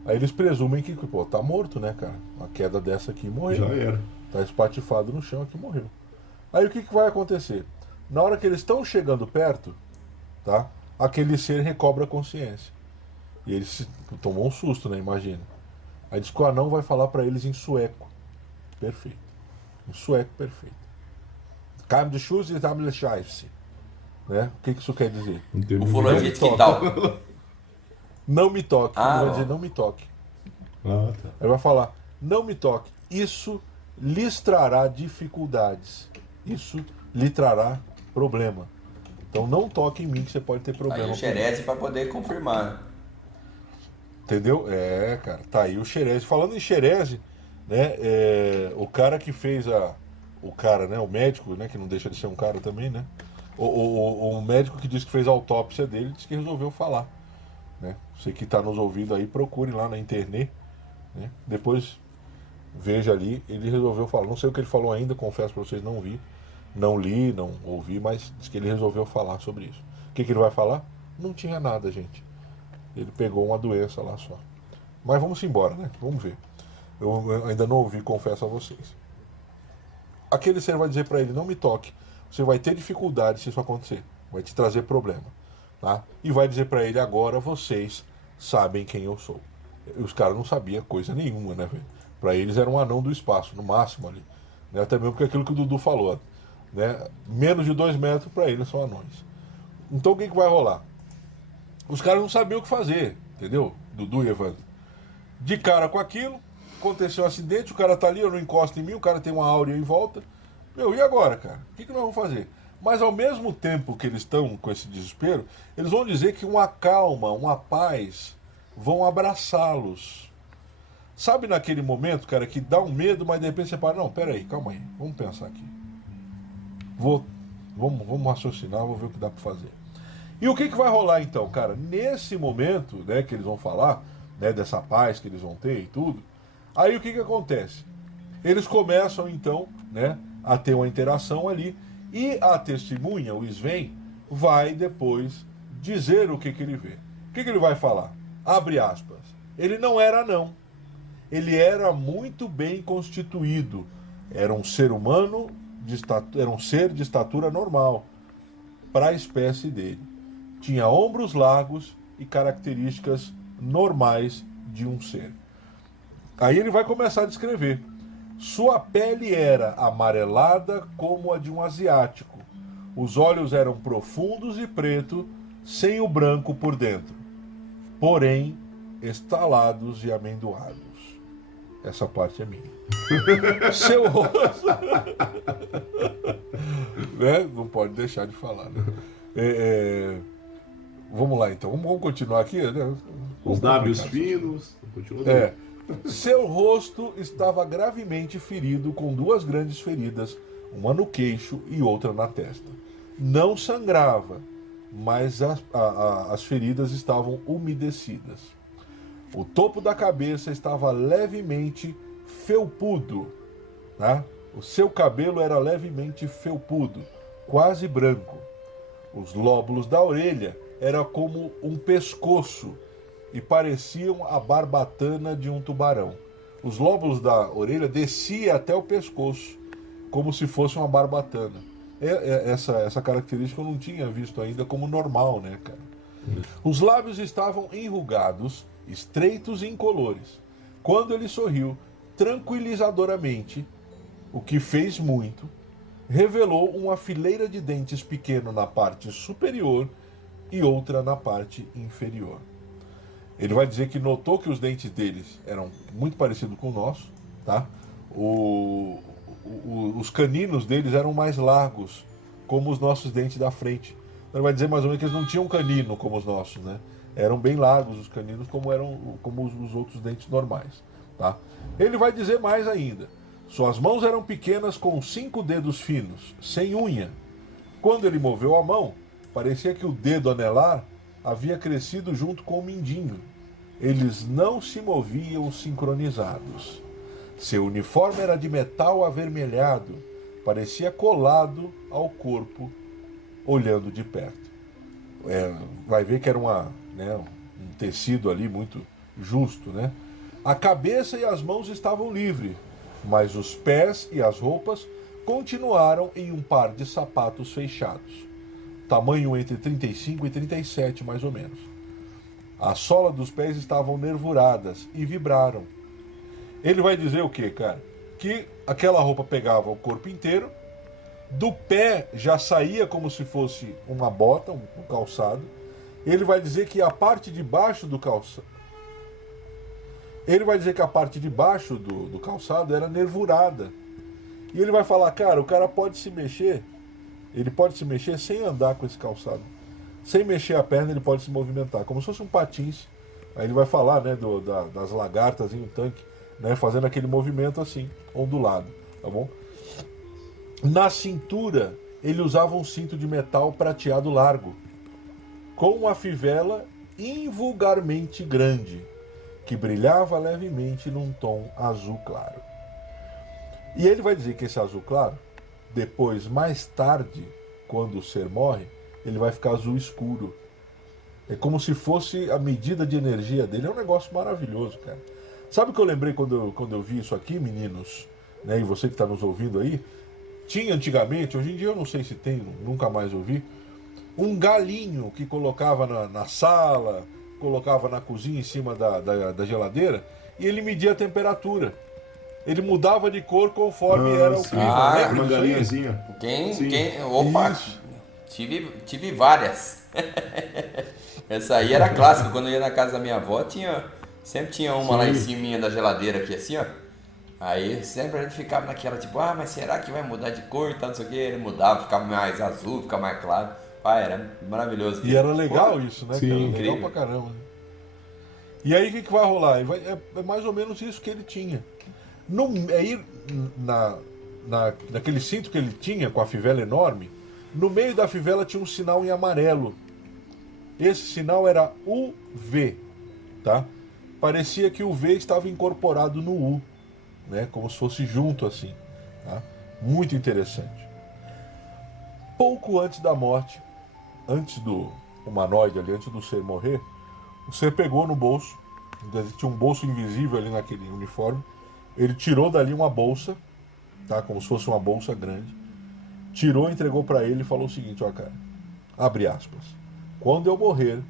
Aí eles presumem que, pô, tá morto, né, cara? Uma queda dessa aqui morreu. Já era. Tá espatifado no chão aqui, morreu. Aí o que vai acontecer? Na hora que eles estão chegando perto, tá? Aquele ser recobra a consciência. E eles tomou um susto, né? Imagina. Aí diz que o anão vai falar pra eles em sueco. Perfeito. Em sueco, perfeito. Kam de Schuss e Tam de Scheisse. Né? O que isso quer dizer? Não teve Ufologia de quintal. Não me toque. Ah, Ele vai ó. dizer não me toque. Ah, tá. Ele vai falar, não me toque. Isso lhes trará dificuldades. Isso lhe trará problema. Então não toque em mim que você pode ter problema. Aí o Xerez para poder confirmar. Entendeu? É, cara, tá aí o Xerez. Falando em Xerez, né, o cara que fez o cara, né, o médico, né, que não deixa de ser um cara também, né, o médico que disse que fez a autópsia dele, disse que resolveu falar, né. Você que tá nos ouvindo aí, procure lá na internet, né, depois veja ali, ele resolveu falar. Não sei o que ele falou ainda, confesso pra vocês, não vi, não li, não ouvi, mas disse que ele resolveu falar sobre isso. O que ele vai falar? Não tinha nada, gente. Ele pegou uma doença lá só. Mas vamos embora, né? Vamos ver. Eu ainda não ouvi, confesso a vocês. Aquele ser vai dizer para ele, não me toque. Você vai ter dificuldade se isso acontecer. Vai te trazer problema. Tá? E vai dizer para ele, agora vocês sabem quem eu sou. E os caras não sabiam coisa nenhuma, né, velho? Para eles era um anão do espaço, no máximo ali. Né? Até mesmo porque aquilo que o Dudu falou. Né? Menos de 2 metros para eles são anões. Então o que vai rolar? Os caras não sabiam o que fazer, entendeu? Dudu e Evandro. De cara com aquilo, aconteceu um acidente, o cara tá ali, eu não encosto em mim, o cara tem uma áurea em volta. Meu, e agora, cara? O que nós vamos fazer? Mas ao mesmo tempo que eles estão com esse desespero, eles vão dizer que uma calma, uma paz, vão abraçá-los. Sabe naquele momento, cara, que dá um medo, mas de repente você para, não, peraí, calma aí, vamos pensar aqui. Vamos raciocinar, vou ver o que dá pra fazer. E o que vai rolar então, cara? Nesse momento, né, que eles vão falar, né, dessa paz que eles vão ter e tudo, aí o que acontece? Eles começam então, né, a ter uma interação ali e a testemunha, o Sven, vai depois dizer o que ele vê. O que ele vai falar? Abre aspas. Ele não era anão. Ele era muito bem constituído. Era um ser humano, era um ser de estatura normal para a espécie dele. Tinha ombros largos e características normais de um ser. Aí ele vai começar a descrever. Sua pele era amarelada como a de um asiático. Os olhos eram profundos e preto, sem o branco por dentro, porém estalados e amendoados. Essa parte é minha. Seu rosto... né? Não pode deixar de falar, né? Vamos lá então, vamos continuar aqui, né? Os lábios finos, continua. Seu rosto estava gravemente ferido com 2 grandes feridas, uma no queixo e outra na testa. Não sangrava, mas as feridas estavam umedecidas. O topo da cabeça estava levemente felpudo, tá? O seu cabelo era levemente felpudo, quase branco. Os lóbulos da orelha eram como um pescoço e pareciam a barbatana de um tubarão. Os lóbulos da orelha desciam até o pescoço, como se fosse uma barbatana. Essa característica eu não tinha visto ainda como normal, né, cara? Os lábios estavam enrugados, estreitos e incolores. Quando ele sorriu tranquilizadoramente, o que fez muito, revelou uma fileira de dentes pequeno na parte superior e outra na parte inferior. Ele vai dizer que notou que os dentes deles eram muito parecidos com o nosso, tá? Os caninos deles eram mais largos, como os nossos dentes da frente. Então ele vai dizer mais ou menos que eles não tinham canino como os nossos, né? Eram bem largos os caninos como os outros dentes normais, tá? Ele vai dizer mais ainda. Suas mãos eram pequenas com 5 dedos finos, sem unha. Quando ele moveu a mão, parecia que o dedo anelar havia crescido junto com o mindinho. Eles não se moviam sincronizados. Seu uniforme era de metal avermelhado, parecia colado ao corpo, olhando de perto. Vai ver que era um tecido ali muito justo, né? A cabeça e as mãos estavam livres, mas os pés e as roupas continuaram em um par de sapatos fechados, tamanho entre 35 e 37 mais ou menos. A sola dos pés estavam nervuradas e vibraram. Ele vai dizer o quê, cara? Que aquela roupa pegava o corpo inteiro, do pé já saía como se fosse uma bota, um calçado. Ele vai dizer que a parte de baixo do calçado, do calçado era nervurada. E ele vai falar, cara, o cara pode se mexer, ele pode se mexer sem andar com esse calçado. Sem mexer a perna, ele pode se movimentar, como se fosse um patins. Aí ele vai falar, né, das lagartas em um tanque, né, fazendo aquele movimento assim, ondulado, tá bom? Na cintura, ele usava um cinto de metal prateado largo, com uma fivela invulgarmente grande, que brilhava levemente num tom azul claro. E ele vai dizer que esse azul claro, depois, mais tarde, quando o ser morre, ele vai ficar azul escuro. É como se fosse a medida de energia dele. É um negócio maravilhoso, cara. Sabe o que eu lembrei quando eu vi isso aqui, meninos? Né, e você que está nos ouvindo aí? Tinha antigamente, hoje em dia eu não sei se tem, nunca mais ouvi, um galinho que colocava na sala, colocava na cozinha em cima da geladeira, e ele media a temperatura. Ele mudava de cor conforme era o clima. Ah, Lembra Uma disso aí? galinhazinha. Opa, Isso. tive várias. Essa aí era clássica. Quando eu ia na casa da minha avó, sempre tinha uma lá em cima da geladeira aqui, assim, ó. Aí sempre a gente ficava naquela, tipo, mas será que vai mudar de cor e tal, não sei o que. Ele mudava, ficava mais azul, ficava mais claro. Era maravilhoso. E era legal isso, né, sim, cara? incrível. Legal pra caramba. Né? E aí o que vai rolar? É mais ou menos isso que ele tinha. Aí, naquele cinto que ele tinha, com a fivela enorme, no meio da fivela tinha um sinal em amarelo. Esse sinal era UV, tá? Parecia que o V estava incorporado no U, né? Como se fosse junto assim, tá? Muito interessante. Pouco antes da morte, antes do humanoide ali, antes do ser morrer, o ser pegou no bolso, tinha um bolso invisível ali naquele uniforme, ele tirou dali uma bolsa, tá? Como se fosse uma bolsa grande, tirou, entregou para ele e falou o seguinte, ó, cara, abre aspas, quando eu morrer,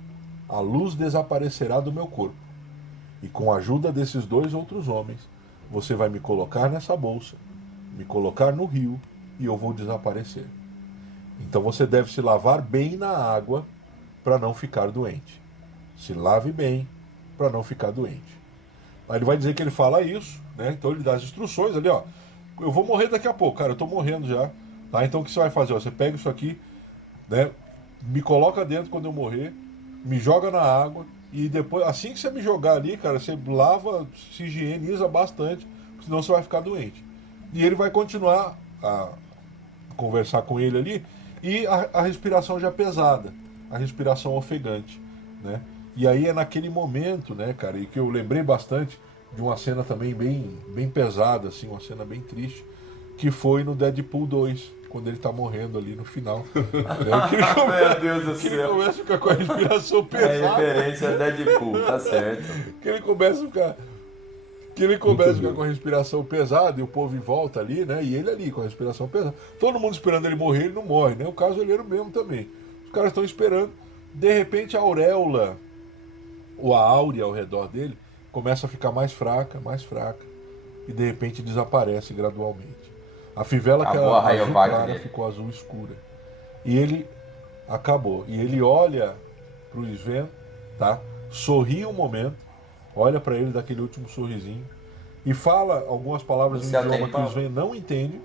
a luz desaparecerá do meu corpo, e com a ajuda desses 2 outros homens, você vai me colocar nessa bolsa, me colocar no rio, e eu vou desaparecer. Então você deve se lavar bem na água para não ficar doente. Se lave bem para não ficar doente. Aí ele vai dizer que ele fala isso, né? Então ele dá as instruções ali, ó. Eu vou morrer daqui a pouco, cara, eu tô morrendo já. Tá? Então o que você vai fazer? Ó, você pega isso aqui, né? Me coloca dentro quando eu morrer, me joga na água e depois, assim que você me jogar ali, cara, você lava, se higieniza bastante, senão você vai ficar doente. E ele vai continuar a conversar com ele ali e a respiração já pesada, a respiração ofegante, né? E aí é naquele momento, né, cara, e que eu lembrei bastante de uma cena também bem pesada, assim, uma cena bem triste, que foi no Deadpool 2, quando ele tá morrendo ali no final. Né, que Meu Deus do que ele céu. começa a ficar com a respiração A pesada. referência é Deadpool, tá certo. Que ele começa a ficar com a respiração pesada e o povo em volta ali, né? E ele ali com a respiração pesada. Todo mundo esperando ele morrer, ele não morre, né? O caso ele era o mesmo também. Os caras estão esperando. De repente a auréola, ou a áurea ao redor dele, começa a ficar mais fraca. E de repente desaparece gradualmente. A fivela que Acabou a era azul Rayovac clara dele. ficou azul escura. E ele acabou. E ele olha pro Sven, tá? Sorri um momento, olha para ele daquele último sorrisinho e fala algumas palavras em Você um idioma atende, que o Sven não entende.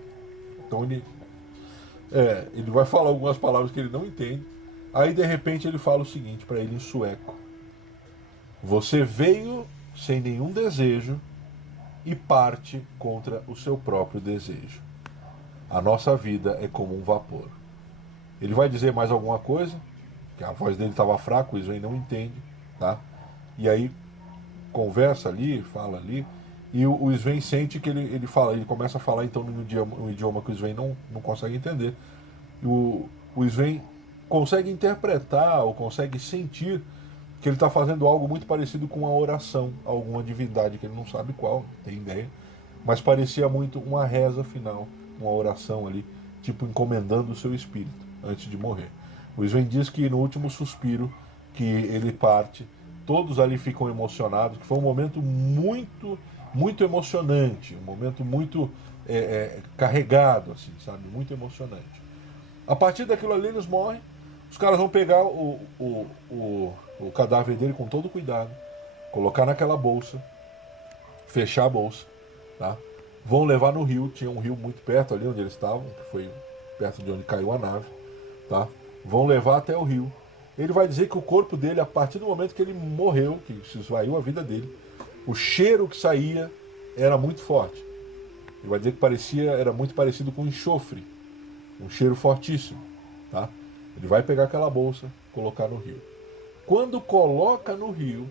Então ele vai falar algumas palavras que ele não entende. Aí de repente ele fala o seguinte para ele em sueco: você veio sem nenhum desejo e parte contra o seu próprio desejo. A nossa vida é como um vapor. Ele vai dizer mais alguma coisa, que a voz dele estava fraca, o Sven não entende, tá? E aí conversa ali, fala ali, e o Sven sente que ele começa a falar então num idioma que o Sven não consegue entender. O Sven consegue interpretar ou consegue sentir que ele está fazendo algo muito parecido com uma oração a alguma divindade que ele não sabe qual, não tem ideia, mas parecia muito uma reza final, uma oração ali, tipo encomendando o seu espírito antes de morrer. O Sven diz que no último suspiro que ele parte, todos ali ficam emocionados, que foi um momento muito, muito emocionante, um momento muito carregado, assim, sabe, muito emocionante. A partir daquilo ali eles morrem, os caras vão pegar o cadáver dele com todo cuidado, colocar naquela bolsa, fechar a bolsa, tá? Vão levar no rio, tinha um rio muito perto ali onde eles estavam, que foi perto de onde caiu a nave, tá? Vão levar até o rio. Ele vai dizer que o corpo dele, a partir do momento que ele morreu, que se esvaiu a vida dele, o cheiro que saía era muito forte. Ele vai dizer que era muito parecido com enxofre, um cheiro fortíssimo, tá? Ele vai pegar aquela bolsa, colocar no rio. Quando coloca no rio,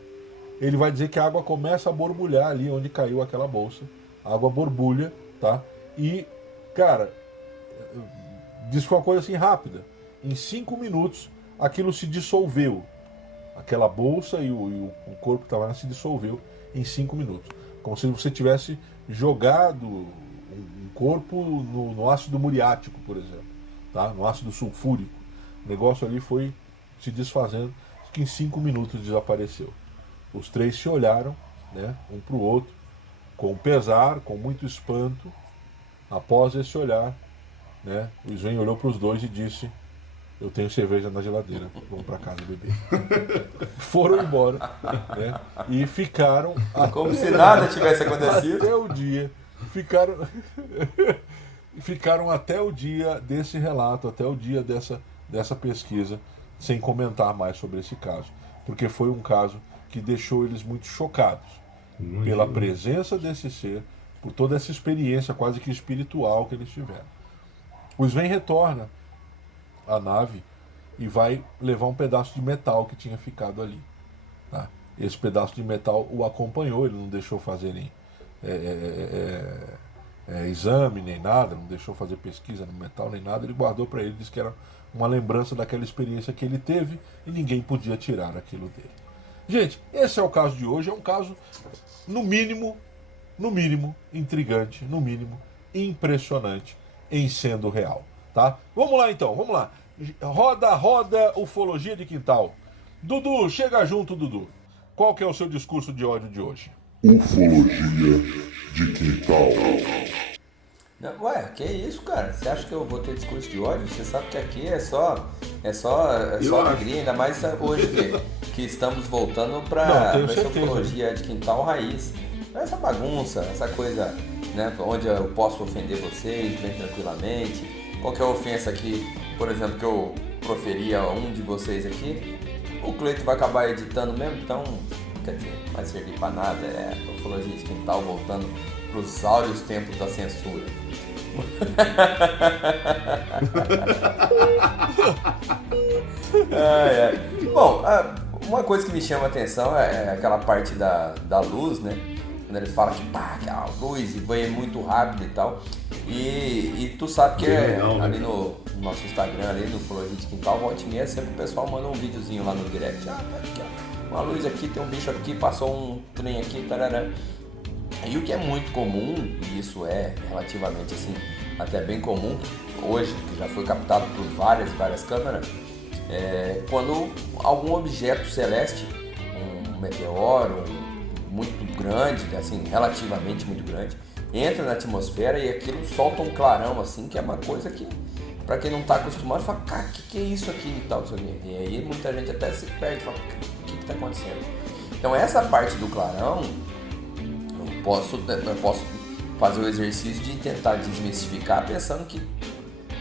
ele vai dizer que a água começa a borbulhar ali onde caiu aquela bolsa. A água borbulha, tá? E, cara, diz que foi uma coisa assim rápida. Em 5 minutos, aquilo se dissolveu. Aquela bolsa e o corpo que estava lá se dissolveu em 5 minutos. Como se você tivesse jogado um corpo no ácido muriático, por exemplo, tá? No ácido sulfúrico. O negócio ali foi se desfazendo, que em 5 minutos desapareceu. Os 3 se olharam, né, um para o outro, com pesar, com muito espanto. Após esse olhar, né, o Sven olhou para os 2 e disse: eu tenho cerveja na geladeira, vamos para casa beber. Foram embora, né, e ficaram como se nada tivesse acontecido até o dia. Ficaram até o dia desse relato, até o dia dessa pesquisa, sem comentar mais sobre esse caso, porque foi um caso que deixou eles muito chocados pela presença desse ser, por toda essa experiência quase que espiritual que eles tiveram. O Sven retorna à nave e vai levar um pedaço de metal que tinha ficado ali, tá? Esse pedaço de metal o acompanhou, ele não deixou fazerem exame nem nada, não deixou fazer pesquisa no metal nem nada, ele guardou para ele, disse que era uma lembrança daquela experiência que ele teve e ninguém podia tirar aquilo dele. Gente, esse é o caso de hoje, é um caso no mínimo intrigante, no mínimo impressionante em sendo real, tá? Vamos lá então, vamos lá. Roda ufologia de quintal. Dudu, chega junto, Dudu. Qual que é o seu discurso de ódio de hoje? Ufologia de quintal. Ué, que isso, cara? Você acha que eu vou ter discurso de ódio? Você sabe que aqui é só alegria, ainda mais hoje que estamos voltando para essa ufologia de quintal raiz. Essa bagunça, essa coisa, né, onde eu posso ofender vocês bem tranquilamente. Qualquer ofensa aqui, por exemplo, que eu proferi a um de vocês aqui, o Cleito vai acabar editando mesmo, então, quer dizer, não vai servir para nada. É ufologia de quintal voltando para os áureos tempos da censura. Bom, uma coisa que me chama a atenção é aquela parte da luz, né? Quando ele fala que a luz vem muito rápido e tal. E tu sabe que ali no nosso Instagram, ali no Ufologia de Quintal, volta e meia, sempre o pessoal manda um videozinho lá no direct. Tá aqui, ó, uma luz aqui, tem um bicho aqui, passou um trem aqui, tarará. E o que é muito comum, e isso é relativamente assim, até bem comum, hoje, que já foi captado por várias câmeras, quando algum objeto celeste, um meteoro, muito grande, assim, relativamente muito grande, entra na atmosfera e aquilo solta um clarão, assim, que é uma coisa que, pra quem não tá acostumado, fala, cara, que é isso aqui e tal, e aí muita gente até se perde, fala, o que tá acontecendo? Então essa parte do clarão, eu posso fazer o exercício de tentar desmistificar, pensando que,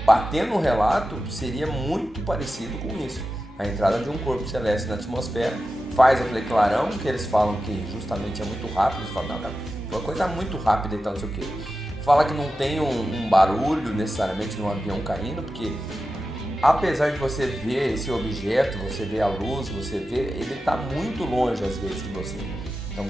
batendo o relato, seria muito parecido com isso, a entrada de um corpo celeste na atmosfera, faz aquele clarão, que eles falam que justamente é muito rápido, eles falam, não, foi uma coisa muito rápida e tal, não sei o que. Fala que não tem um barulho necessariamente no avião caindo, porque apesar de você ver esse objeto, você vê a luz, você vê, ele está muito longe às vezes de você. Então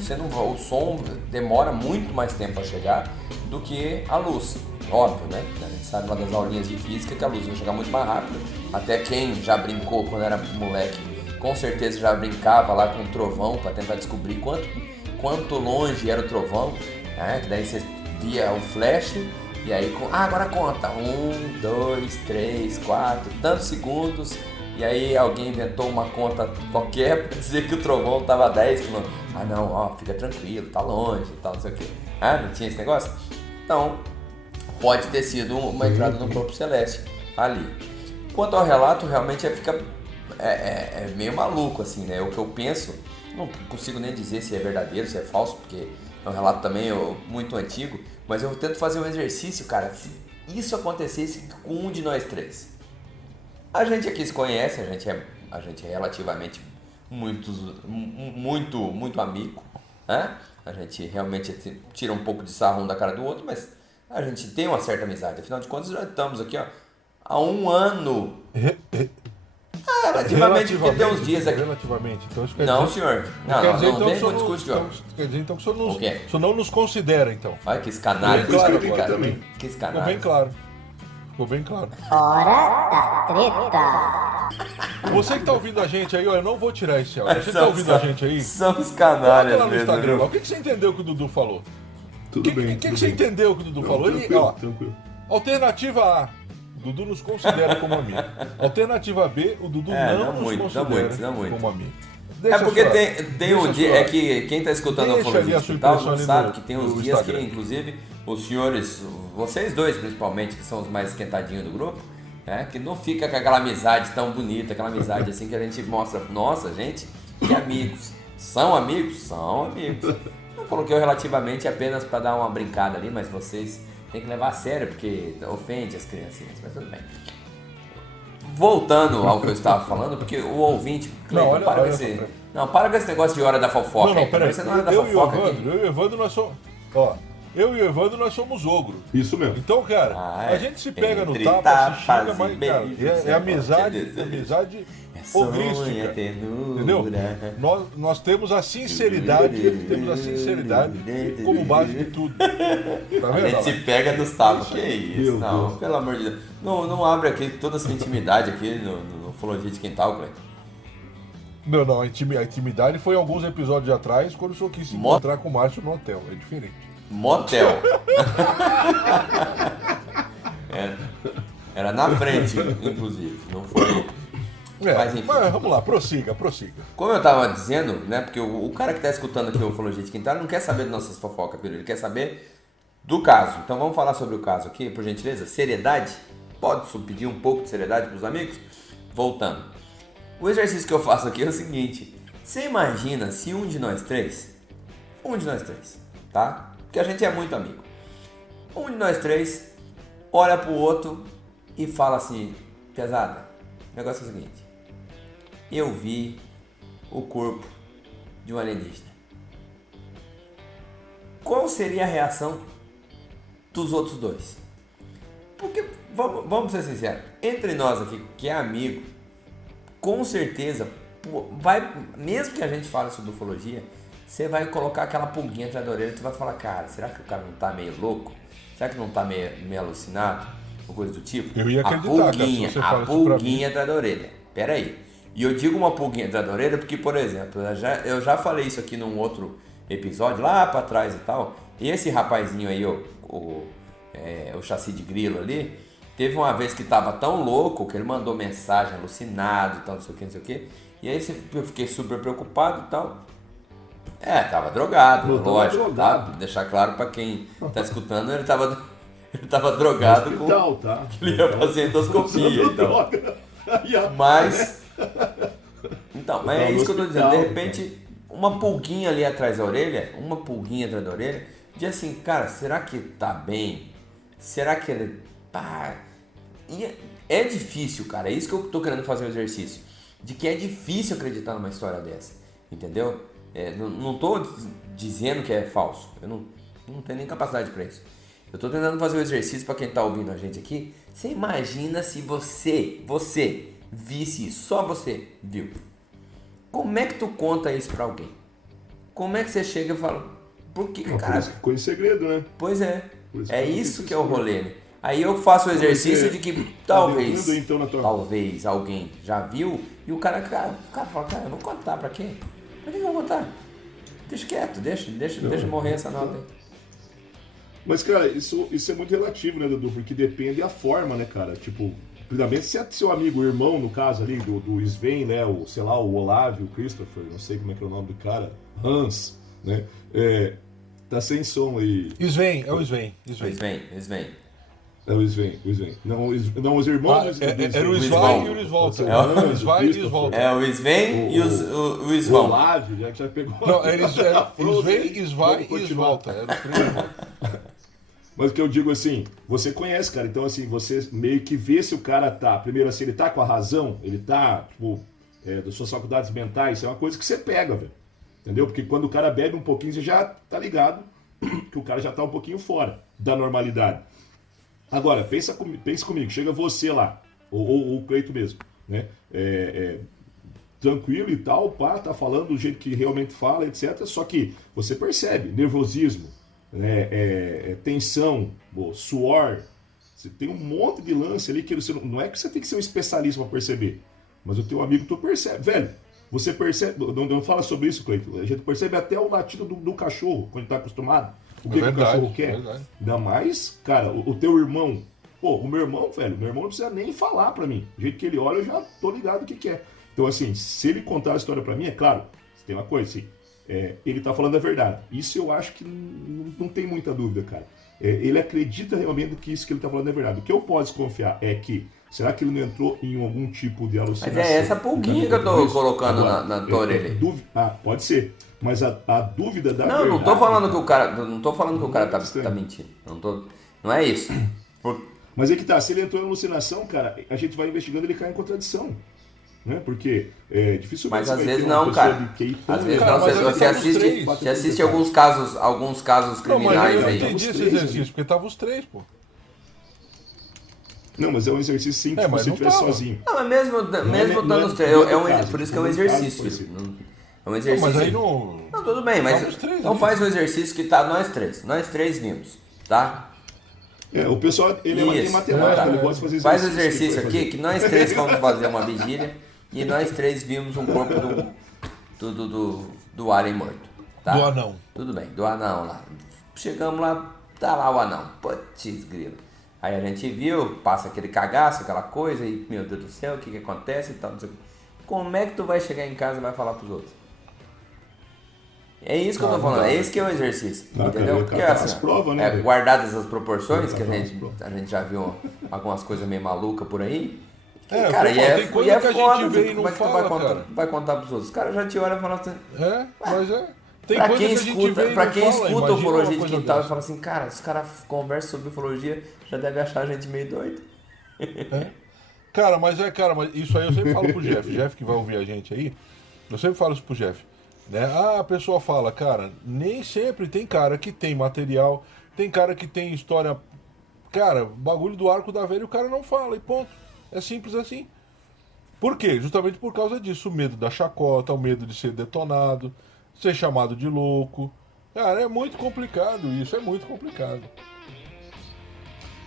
o som demora muito mais tempo a chegar do que a luz. Óbvio, né? A gente sabe lá das aulinhas de física que a luz vai chegar muito mais rápido. Até quem já brincou quando era moleque com certeza já brincava lá com o trovão para tentar descobrir quanto longe era o trovão, né? Que daí você via o flash e aí, agora conta, 1, 2, 3, 4, tantos segundos, e aí alguém inventou uma conta qualquer para dizer que o trovão estava a 10 km. Ah não, ó, fica tranquilo, tá longe e tal, não sei o que. Ah, não tinha esse negócio? Então, pode ter sido uma entrada no corpo celeste ali. Quanto ao relato, realmente fica meio maluco, assim, né? O que eu penso, não consigo nem dizer se é verdadeiro, se é falso, porque é um relato também muito antigo, mas eu tento fazer um exercício, cara, se isso acontecesse com um de nós três. A gente aqui se conhece, a gente é relativamente muito amigo, né? A gente realmente tira um pouco de sarro um da cara do outro, mas a gente tem uma certa amizade. Afinal de contas, já estamos aqui, ó, há 1 ano. Relativamente, porque tem uns dias aqui. Relativamente. Então, isso quer Não, dizer, senhor. quer Não dizer, então, vem que com o senhor discurso de ódio. quer dizer então que o O quê? senhor não nos considera, então. Olha que escanalho. Bem claro, cara. também. Que Ficou bem escanalho. claro. Ficou bem claro. Hora da treta. Você que tá ouvindo a gente aí, ó, eu não vou tirar esse áudio. Você que tá ouvindo a gente aí, Somos coloca canalhas lá no mesmo, Instagram. viu? O que você entendeu que o Dudu falou? Tudo bem. O que tudo você bem. entendeu que o Dudu Não, falou? Ele, tranquilo, ó, tranquilo. alternativa A, Dudu nos considera como amigo. Alternativa B, o Dudu não nos muito, considera não muito. como amigo. É porque Deixa a sua- tem um deixa a dia, sua- é que quem está escutando a Deixa ali Ufologia a sua Digital impressão não ali sabe no- que tem no uns dias Instagram. que, inclusive, os senhores, vocês dois principalmente, que são os mais esquentadinhos do grupo, né, que não fica com aquela amizade tão bonita, aquela amizade assim que a gente mostra, nossa, gente, que amigos. São amigos? São amigos. Eu coloquei o relativamente apenas para dar uma brincada ali, mas vocês têm que levar a sério, porque ofende as criancinhas, mas tudo bem. Voltando ao que eu estava falando, porque o ouvinte, Cleiton, olha para com só, esse... peraí. Não, para com esse negócio de hora da fofoca. Não, aí, peraí. Você não é hora da Eu e o fofoca aqui. Evandro, nós somos... Ó, eu e o Evandro, nós somos ogro. Isso mesmo. Então, cara, Ah, a gente se pega no entre tapa, se xinga, tapas mas, e cara, beijos, é amizade, é amizade Sonha, ogrística. ternura. Entendeu? Nós temos a sinceridade como base de tudo. Tá A vendo? gente se pega nos tapas. Que isso? Meu Não, Deus. pelo amor de Deus. Não abre aqui toda essa intimidade aqui no Ufologia de Quintal, Cleiton. Não, a intimidade foi alguns episódios atrás, quando o senhor quis se encontrar com o Márcio no hotel. É diferente. Motel. Era na frente, inclusive. Não foi. Mas enfim. Mas vamos lá, prossiga. Como eu tava dizendo, né? Porque o cara que tá escutando aqui o Ufologia de Quintal não quer saber das nossas fofocas, filho. Ele quer saber do caso. Então vamos falar sobre o caso aqui, por gentileza. Seriedade. Pode pedir um pouco de seriedade pros amigos? Voltando. O exercício que eu faço aqui é o seguinte. Você imagina se um de nós três, tá? Porque a gente é muito amigo. Um de nós três olha pro outro e fala assim, pesada, o negócio é o seguinte. Eu vi o corpo de um alienígena. Qual seria a reação dos outros dois? Porque, vamos ser sinceros, entre nós aqui, que é amigo, com certeza, vai, mesmo que a gente fale sobre ufologia, você vai colocar aquela pulguinha atrás da orelha e você vai falar, cara, será que o cara não tá meio louco? Será que não tá meio alucinado? Ou coisa do tipo? Eu ia acreditar, cara, se você fala a isso pra mim. pulguinha atrás da orelha. Pera aí. E eu digo uma pulguinha atrás da orelha porque, por exemplo, eu já falei isso aqui num outro episódio, lá pra trás e tal. E esse rapazinho aí, o chassi de grilo ali, teve uma vez que tava tão louco que ele mandou mensagem alucinado e tal, não sei o que. E aí eu fiquei super preocupado e tal. Tava drogado, Não, tava lógico, drogado. tá? Deixar claro pra quem tá escutando, ele tava drogado com... Hospital, tá? Ele ia fazer endoscopia e tal. Droga. Aí, ó. Mas é isso que eu tô dizendo. De hospital, repente, uma pulguinha ali atrás da orelha, de assim, cara, será que tá bem? Será que ele tá... E é difícil, cara. É isso que eu tô querendo fazer o exercício. De que é difícil acreditar numa história dessa. Entendeu? Não tô dizendo que é falso. Eu não tenho nem capacidade pra isso. Eu tô tentando fazer o exercício pra quem tá ouvindo a gente aqui. Você imagina se você visse isso, só você viu. Como é que tu conta isso pra alguém? Como é que você chega e fala, por que, Por cara? isso que ficou em segredo, né? Pois é. Por isso É que isso eu que é o fiz rolê, né? Aí eu faço o exercício de que talvez adentrando, então, na tua- alguém já viu E o cara fala, cara, eu vou contar, pra quê? Pra que eu vou contar? Deixa quieto, deixa morrer essa nota aí. Mas, cara, isso é muito relativo, né, Dudu? Porque depende da forma, né, cara? Tipo, primeiramente, se é seu amigo, o irmão, no caso ali, do Sven, né? O, sei lá, o Olávio, o Christopher, não sei como é que é o nome do cara, Hans, né? Tá sem som aí. Sven, é o Sven. Sven. É o Sven. Não, os irmãos... Era o Sven e o Luiz Volta. É o Sven e o Luiz Volta. É o Sven e o O Isvão. Olávio, já pegou... Não, era Sven, Sven e Volta. Era os três irmãos. Mas o que eu digo assim, você conhece, cara, então assim, você meio que vê se o cara tá, primeiro assim, ele tá com a razão, ele tá, tipo, das suas faculdades mentais, isso é uma coisa que você pega, velho, entendeu? Porque quando o cara bebe um pouquinho, você já tá ligado que o cara já tá um pouquinho fora da normalidade. Agora, pensa comigo, chega você lá, ou o Cleito mesmo, né, tranquilo e tal, pá, tá falando do jeito que realmente fala, etc, só que você percebe nervosismo, tensão, suor, você tem um monte de lance ali que você não é que você tem que ser um especialista para perceber, mas o teu amigo tu percebe, velho, você percebe, não fala sobre isso, Cleiton, a gente percebe até o latido do cachorro, quando tá acostumado, o que o cachorro quer, ainda mais, cara, o teu irmão, o meu irmão, velho, meu irmão não precisa nem falar pra mim, do jeito que ele olha eu já tô ligado o que é, então assim, se ele contar a história pra mim, é claro, tem uma coisa assim, ele tá falando a verdade. Isso eu acho que não tem muita dúvida, cara. Ele acredita realmente que isso que ele tá falando é verdade. O que eu posso desconfiar é que, será que ele não entrou em algum tipo de alucinação? Mas é essa pulguinha que eu tô colocando na tua orelha aí. Pode ser. Mas a dúvida da verdade... Não tô falando que o cara tá mentindo. Não é isso. Mas é que tá, se ele entrou em alucinação, cara, a gente vai investigando e ele cai em contradição. Né? Porque dificilmente. Mas às vezes não, cara. Às vezes não. Você assiste alguns casos criminais aí. Eu entendi esse exercício, porque tava os três, pô. Não, mas é um exercício sim, se você estiver sozinho. Não, mas mesmo dando os três. Por isso que é um exercício. É um exercício. Mas aí não. Não, tudo bem, mas então faz um exercício que tá nós três vimos, tá? O pessoal, ele é matemático, ele pode fazer exercício. Faz o exercício aqui, que nós três vamos fazer uma vigília. E nós três vimos um corpo do alien morto. Tá? Do anão. Tudo bem, do anão lá. Chegamos lá, tá lá o anão. Putz, grilo. Aí a gente viu, passa aquele cagaço, aquela coisa, e meu Deus do céu, o que acontece e tal, não sei o que. Como é que tu vai chegar em casa e vai falar pros outros? É isso que eu tô falando, é esse que é o exercício. Entendeu? Porque assim, provas, né, guardadas as proporções, que a gente já viu algumas coisas meio malucas por aí. Cara, tem coisa que a gente vê e não como é que fala, tu vai contar pros outros? Os caras já te olham e falam assim... Tem pra coisa quem que a gente vê e pra não quem fala, escuta ufologia de quintal dessa. e fala assim, cara, os caras conversam sobre ufologia, já deve achar a gente meio doido. Cara, mas isso aí eu sempre falo pro Jeff que vai ouvir a gente aí, eu sempre falo isso pro Jeff, né? A pessoa fala, cara, nem sempre tem cara que tem material, tem cara que tem história, cara, bagulho do arco da velha o cara não fala e ponto. É simples assim. Por quê? Justamente por causa disso. O medo da chacota, o medo de ser detonado, ser chamado de louco. Cara, é muito complicado isso, é muito complicado.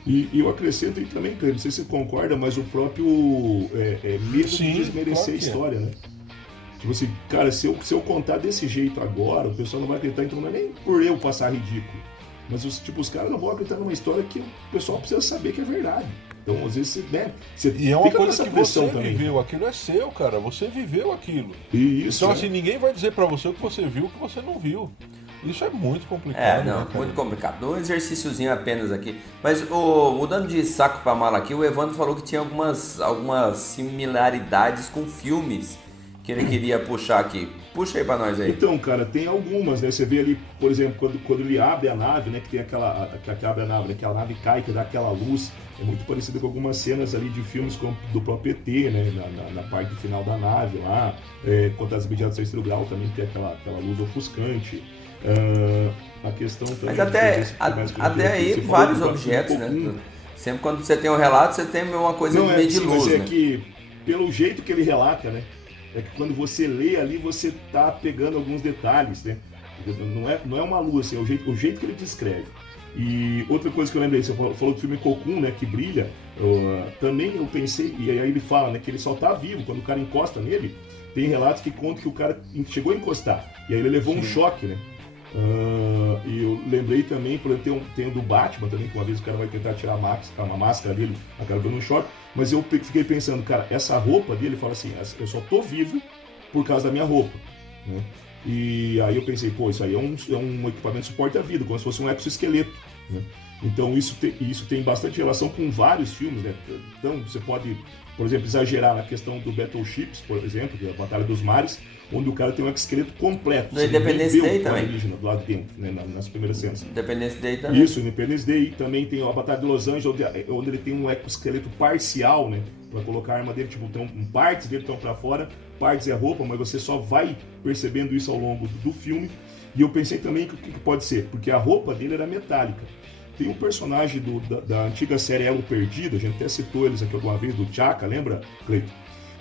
E eu acrescento aí também, cara, não sei se você concorda, mas o próprio medo de desmerecer a história, né? Tipo assim, cara, se eu contar desse jeito agora, o pessoal não vai acreditar, então não é nem por eu passar ridículo. Mas os caras não vão acreditar numa história que o pessoal precisa saber que é verdade. Então, às vezes, você e é uma coisa que você viveu, aquilo é seu, cara. Você viveu aquilo. Isso, então, assim, ninguém vai dizer pra você o que você viu, o que você não viu. Isso é muito complicado. Muito complicado. Um exercíciozinho apenas aqui. Mas, mudando de saco pra mala aqui, o Evandro falou que tinha algumas similaridades com filmes que ele queria puxar aqui. Puxa aí pra nós aí. Então, cara, tem algumas, né? Você vê ali, por exemplo, quando ele abre a nave, né? Que tem que abre a nave, né? Que a nave cai, que dá aquela luz. É muito parecido com algumas cenas ali de filmes do próprio ET, né? Na parte final da nave lá. Quanto às medidas de 3º grau também tem aquela luz ofuscante. A questão também... Mas até aí, vários objetos, né? Sempre quando você tem um relato, você tem uma coisa meio de luz, mas né? Que, pelo jeito que ele relata, né? É que quando você lê ali, você tá pegando alguns detalhes, né? Não é uma lua, assim, é o jeito que ele descreve. E outra coisa que eu lembrei, você falou do filme Cocoon, né, que brilha, também eu pensei, e aí ele fala, né, que ele só tá vivo quando o cara encosta nele. Tem relatos que contam que o cara chegou a encostar, e aí ele levou um choque, né. E eu lembrei também, por exemplo, tem um do Batman também, que uma vez o cara vai tentar tirar a máscara dele, acaba dando um choque, mas eu fiquei pensando, cara, essa roupa dele, fala assim, eu só tô vivo por causa da minha roupa, né? E aí eu pensei, pô, isso aí é um equipamento de suporte à vida, como se fosse um exoesqueleto, né? Então isso tem bastante relação com vários filmes, né? Então você pode, por exemplo, exagerar na questão do Battleships, por exemplo, que é a Batalha dos Mares, onde o cara tem um exoesqueleto completo. No Independence Day também. Do lado de dentro, né? Nas primeiras cenas. Independence Day também. Isso, Independence Day. Também tem a Batalha de Los Angeles, onde ele tem um exoesqueleto parcial, né? Pra colocar a arma dele, tipo, partes dele estão pra fora, partes é a roupa, mas você só vai percebendo isso ao longo do filme. E eu pensei também que o que pode ser, porque a roupa dele era metálica. Tem um personagem da antiga série Elo Perdido, a gente até citou eles aqui alguma vez, do Chaka, lembra, Cleiton?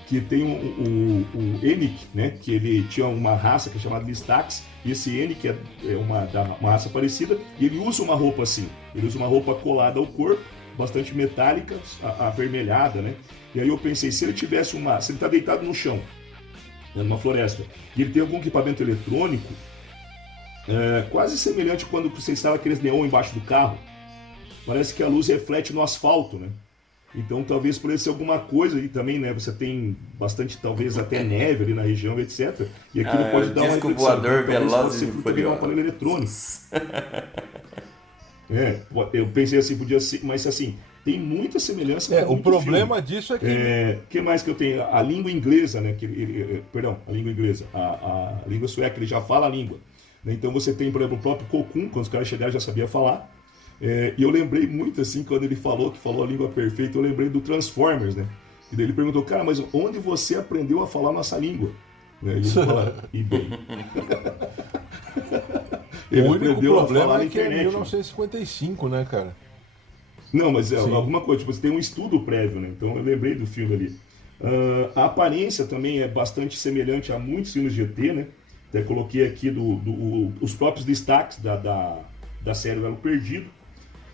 Que tem o Enic, né? Que ele tinha uma raça que é chamada Listax, e esse Enic é uma raça parecida, e ele usa uma roupa assim, ele usa uma roupa colada ao corpo, bastante metálica, avermelhada, né? E aí eu pensei, se ele tá deitado no chão, né, numa floresta, e ele tem algum equipamento eletrônico, quase semelhante quando você instala aqueles neon embaixo do carro, parece que a luz reflete no asfalto, né? Então talvez por isso alguma coisa, e também, né, você tem bastante, talvez até neve ali na região, etc. E aquilo pode dar uma disco voador veloz e furioso. Um aparelho eletrônico. Eu pensei assim, podia ser, mas assim, tem muita semelhança com o problema disso é que... que mais que eu tenho? A língua inglesa, né? A língua inglesa. A língua sueca, ele já fala a língua. Então você tem, por exemplo, o próprio Cocoon, quando os caras chegaram já sabia falar. E eu lembrei muito, assim, quando ele falou a língua perfeita, eu lembrei do Transformers, né? E daí ele perguntou, cara, mas onde você aprendeu a falar nossa língua? E ele fala, eBay. O único problema é que é 1955, né, cara? Não, mas alguma coisa, tipo, você tem um estudo prévio, né? Então eu lembrei do filme ali. A aparência também é bastante semelhante a muitos filmes de ET, né? Até coloquei aqui os próprios destaques da série Elo Perdido,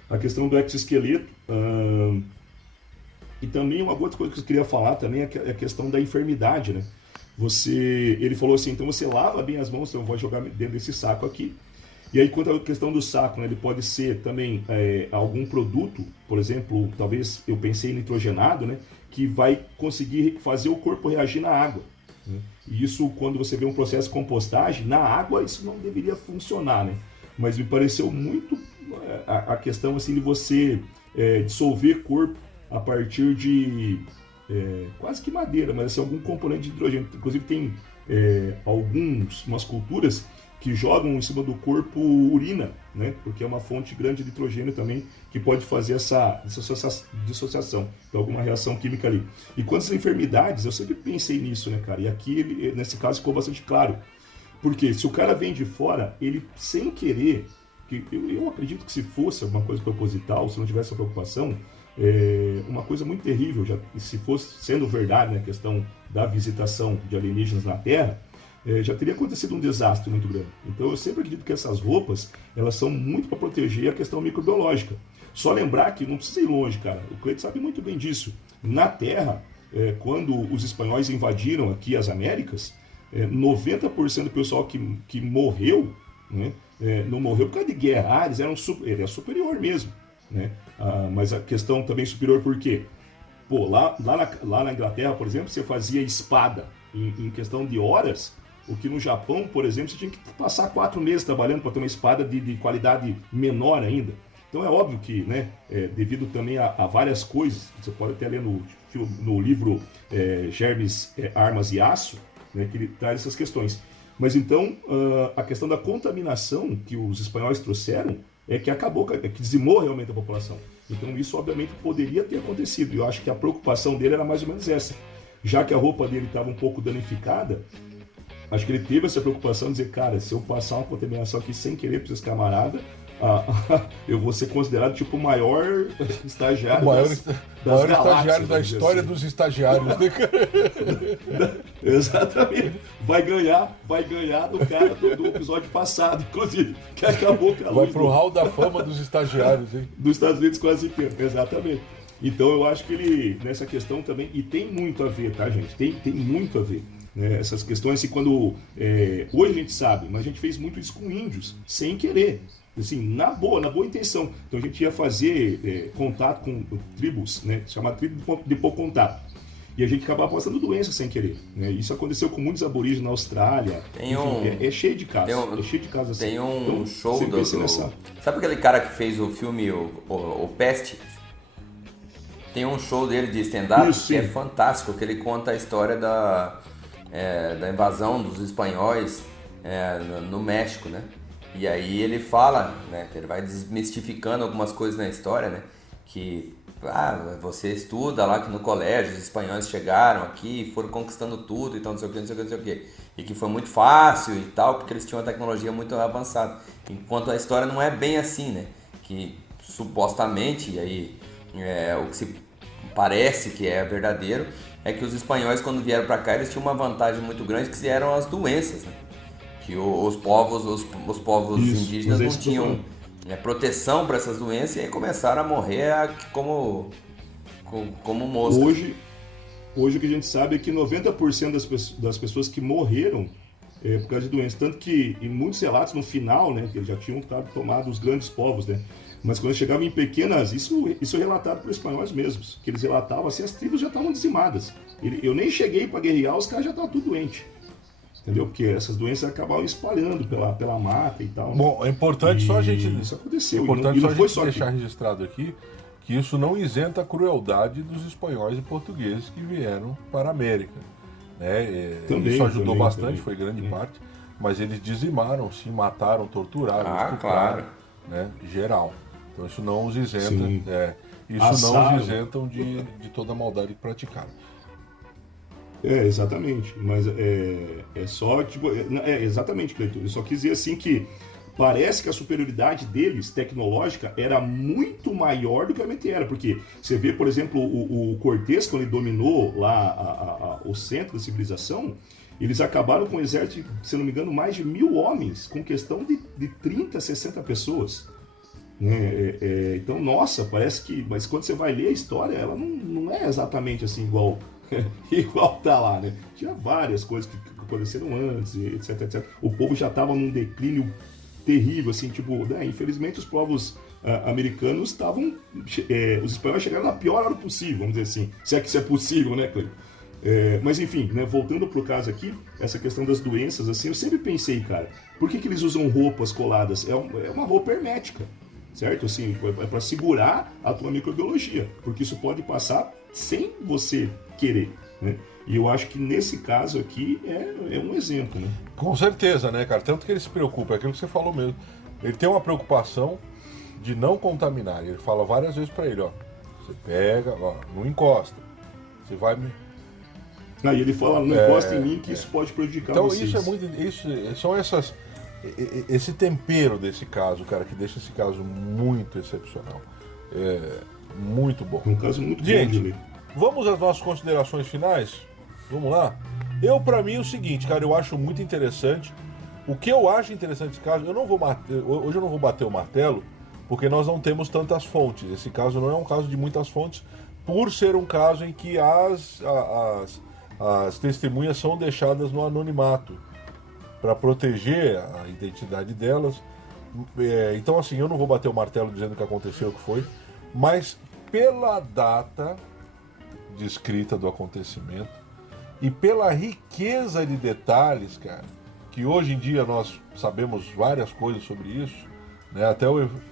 a questão do exoesqueleto, e também uma outra coisa que eu queria falar também é a questão da enfermidade, né? Ele falou assim, então você lava bem as mãos, então eu vou jogar dentro desse saco aqui. E aí, quanto à questão do saco, né, ele pode ser também algum produto, por exemplo, talvez eu pensei em nitrogenado, né, que vai conseguir fazer o corpo reagir na água, né? E isso, quando você vê um processo de compostagem, na água isso não deveria funcionar, né? Mas me pareceu muito a questão assim, de você dissolver corpo a partir de quase que madeira, mas assim, algum componente de hidrogênio. Inclusive tem umas culturas que jogam em cima do corpo urina, né? Porque é uma fonte grande de nitrogênio também que pode fazer essa dissociação, então alguma reação química ali. E quanto às enfermidades, eu sempre pensei nisso, né, cara? E aqui, nesse caso, ficou bastante claro. Porque se o cara vem de fora, ele sem querer, eu acredito que se fosse alguma coisa proposital, se não tivesse essa preocupação, uma coisa muito terrível, se fosse sendo verdade, né, a questão da visitação de alienígenas na Terra, já teria acontecido um desastre muito grande. Então eu sempre acredito que essas roupas, elas são muito para proteger a questão microbiológica. Só lembrar que não precisa ir longe, cara, o Cleiton sabe muito bem disso. Na Terra, quando os espanhóis invadiram aqui as Américas, 90% do pessoal que morreu, né, não morreu por causa de guerra, ele é superior mesmo, né? Mas a questão também superior por quê? Pô, lá na Inglaterra, por exemplo, você fazia espada em questão de horas, o que no Japão, por exemplo, você tinha que passar 4 meses trabalhando para ter uma espada de qualidade menor ainda. Então é óbvio que, né, devido também a várias coisas, você pode até ler no livro Germes, Armas e Aço, né, que ele traz essas questões. Mas então, a questão da contaminação que os espanhóis trouxeram que acabou, que dizimou realmente a população. Então isso, obviamente, poderia ter acontecido. E eu acho que a preocupação dele era mais ou menos essa. Já que a roupa dele estava um pouco danificada, acho que ele teve essa preocupação de dizer, cara, se eu passar uma contaminação aqui sem querer para esses camaradas, eu vou ser considerado tipo o maior estagiário estagiário da história assim, dos estagiários. Exatamente. Vai ganhar do cara do episódio passado, inclusive, que acabou com a Vai luz pro hall da fama dos estagiários, hein? dos Estados Unidos quase inteiro. Exatamente. Então eu acho que ele, nessa questão também, e tem muito a ver, tá, gente? Tem muito a ver. Né? Essas questões, assim, quando. Hoje a gente sabe, mas a gente fez muito isso com índios, sem querer. Assim, na boa intenção. Então a gente ia fazer contato com tribos, né? Chamada tribo de pouco contato. E a gente acabava passando doença sem querer. Né? Isso aconteceu com muitos aborígenes na Austrália. Enfim, é cheio de casos. É cheio de casos assim. Tem um então, show nessa... Sabe aquele cara que fez o filme o Peste? Tem um show dele de stand-up que é fantástico, que ele conta a história da invasão dos espanhóis no México, né? E aí ele fala, né? Ele vai desmistificando algumas coisas na história, né? Que você estuda lá que no colégio os espanhóis chegaram aqui, foram conquistando tudo e tal, não sei o que, não sei o que, não sei o que. E que foi muito fácil e tal, porque eles tinham uma tecnologia muito avançada. Enquanto a história não é bem assim, né? Que supostamente, e aí o que se parece que é verdadeiro, é que os espanhóis quando vieram para cá eles tinham uma vantagem muito grande que eram as doenças, né? Que os povos indígenas não tinham proteção para essas doenças e aí começaram a morrer como moscas. Hoje o que a gente sabe é que 90% das pessoas que morreram por causa de doenças, tanto que em muitos relatos no final, né, que eles já tinham tomado os grandes povos, né, mas quando chegavam em pequenas, isso é relatado por espanhóis mesmos, que eles relatavam assim, as tribos já estavam dizimadas. Eu nem cheguei para guerrear, os caras já estavam tudo doentes. Entendeu? Porque essas doenças acabavam espalhando pela mata e tal. Bom, é importante só a gente. Isso aconteceu. É importante não só a gente deixar registrado aqui que isso não isenta a crueldade dos espanhóis e portugueses que vieram para a América. Né? Isso ajudou bastante, foi grande parte, mas eles dizimaram, sim, mataram, torturaram, estupraram, claro. Né? Geral. Então isso não os isenta. Não os isentam de toda a maldade que praticaram. Exatamente, mas é só, tipo, exatamente, Cleiton, eu só quis dizer assim que parece que a superioridade deles, tecnológica, era muito maior do que realmente era, porque você vê, por exemplo, o Cortés, quando ele dominou lá o centro da civilização, eles acabaram com um exército, se não me engano, mais de 1.000 homens, com questão de 30, 60 pessoas. Né? Então, nossa, parece que, mas quando você vai ler a história, ela não é exatamente assim igual tá lá, né? Tinha várias coisas que aconteceram antes, etc, etc. O povo já estava num declínio terrível, assim, tipo, né? Infelizmente os povos americanos estavam, os espanhóis chegaram na pior hora possível, vamos dizer assim, se é que isso é possível, né, Cleiton? Mas enfim, né, voltando pro caso aqui, essa questão das doenças, assim, eu sempre pensei, cara, por que eles usam roupas coladas? É uma roupa hermética, certo? Assim, é para segurar a tua microbiologia, porque isso pode passar sem você querer, né? E eu acho que nesse caso aqui é um exemplo, né? Com certeza, né, cara? Tanto que ele se preocupa, é aquilo que você falou mesmo. Ele tem uma preocupação de não contaminar. Ele fala várias vezes pra ele, ó, você pega, ó, não encosta. Você vai me... Aí ele fala, não encosta em mim que isso pode prejudicar então, vocês. São esse tempero desse caso, cara, que deixa esse caso muito excepcional. Muito bom. Um caso muito bom, gente. Vamos às nossas considerações finais? Vamos lá? Pra mim, é o seguinte, cara, eu acho muito interessante. O que eu acho interessante nesse caso, hoje eu não vou bater o martelo, porque nós não temos tantas fontes. Esse caso não é um caso de muitas fontes, por ser um caso em que as testemunhas são deixadas no anonimato, para proteger a identidade delas. Então, assim, eu não vou bater o martelo dizendo o que aconteceu, o que foi, mas pela data descrita do acontecimento e pela riqueza de detalhes, cara, que hoje em dia nós sabemos várias coisas sobre isso, né? Até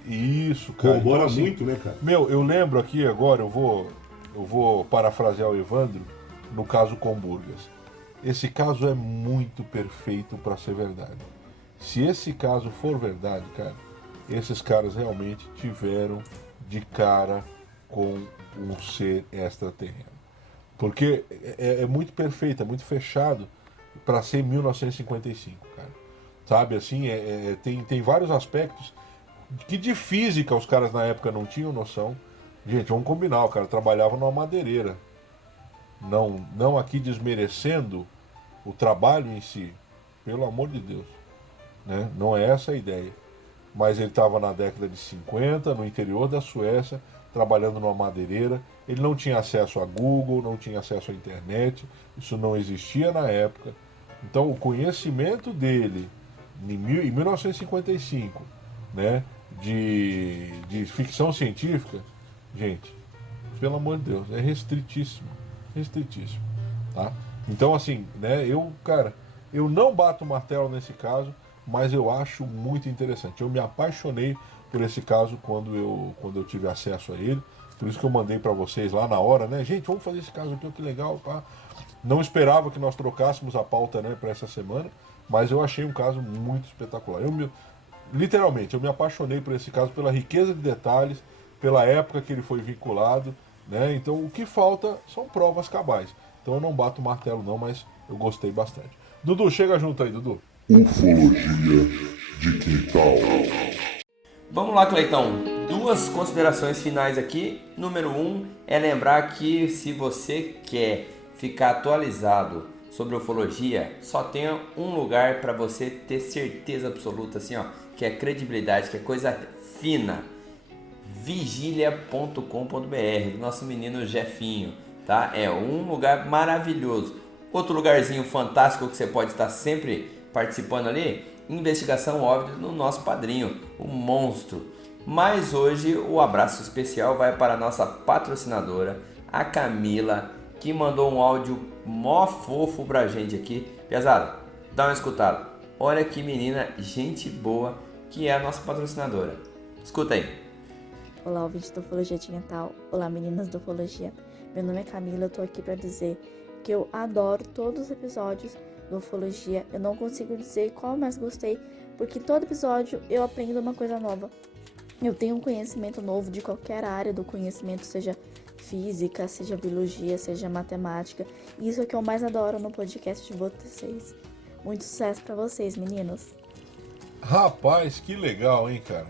isso, cara. Corrobora então, assim, muito, né, cara? Eu lembro aqui agora, eu vou parafrasear o Evandro no caso Comburgas. Esse caso é muito perfeito para ser verdade. Se esse caso for verdade, cara, esses caras realmente tiveram de cara com um ser extraterreno. Porque é muito perfeito, é muito fechado para ser 1955, cara. Sabe, assim, tem vários aspectos que de física os caras na época não tinham noção. Gente, vamos combinar, o cara trabalhava numa madeireira. Não aqui desmerecendo o trabalho em si, pelo amor de Deus, né? Não é essa a ideia. Mas ele estava na década de 50, no interior da Suécia, trabalhando numa madeireira. Ele não tinha acesso a Google, não tinha acesso à internet, isso não existia na época. Então o conhecimento dele em 1955, né, de ficção científica, gente, pelo amor de Deus, é restritíssimo, tá? Então assim, né, eu não bato o martelo nesse caso, mas eu acho muito interessante. Eu me apaixonei por esse caso quando eu tive acesso a ele. Por isso que eu mandei para vocês lá na hora, né? Gente, vamos fazer esse caso aqui, que legal, pá. Não esperava que nós trocássemos a pauta, né, para essa semana, mas eu achei um caso muito espetacular. Literalmente, eu me apaixonei por esse caso pela riqueza de detalhes, pela época que ele foi vinculado, né? Então, o que falta são provas cabais. Então, eu não bato o martelo não, mas eu gostei bastante. Dudu, chega junto aí, Dudu. Ufologia de quintal. Vamos lá, Cleitão. 2 considerações finais aqui. Número 1 é lembrar que se você quer ficar atualizado sobre ufologia, só tem um lugar para você ter certeza absoluta, assim, ó, que é credibilidade, que é coisa fina. Vigilia.com.br, do nosso menino Jefinho, tá? É um lugar maravilhoso. Outro lugarzinho fantástico que você pode estar sempre participando ali, investigação óbvio no nosso padrinho, o Monstro. Mas hoje o abraço especial vai para a nossa patrocinadora, a Camila, que mandou um áudio mó fofo pra gente aqui. Pesado, dá uma escutada. Olha que menina, gente boa, que é a nossa patrocinadora. Escuta aí. Olá, ouvintes do Ufologia de Quintal. Olá, meninas do Ufologia. Meu nome é Camila, eu tô aqui para dizer que eu adoro todos os episódios do Ufologia. Eu não consigo dizer qual mais gostei, porque todo episódio eu aprendo uma coisa nova. Eu tenho um conhecimento novo de qualquer área do conhecimento, seja física, seja biologia, seja matemática. E isso é o que eu mais adoro no podcast de vocês. Muito sucesso para vocês, meninos. Rapaz, que legal, hein, cara?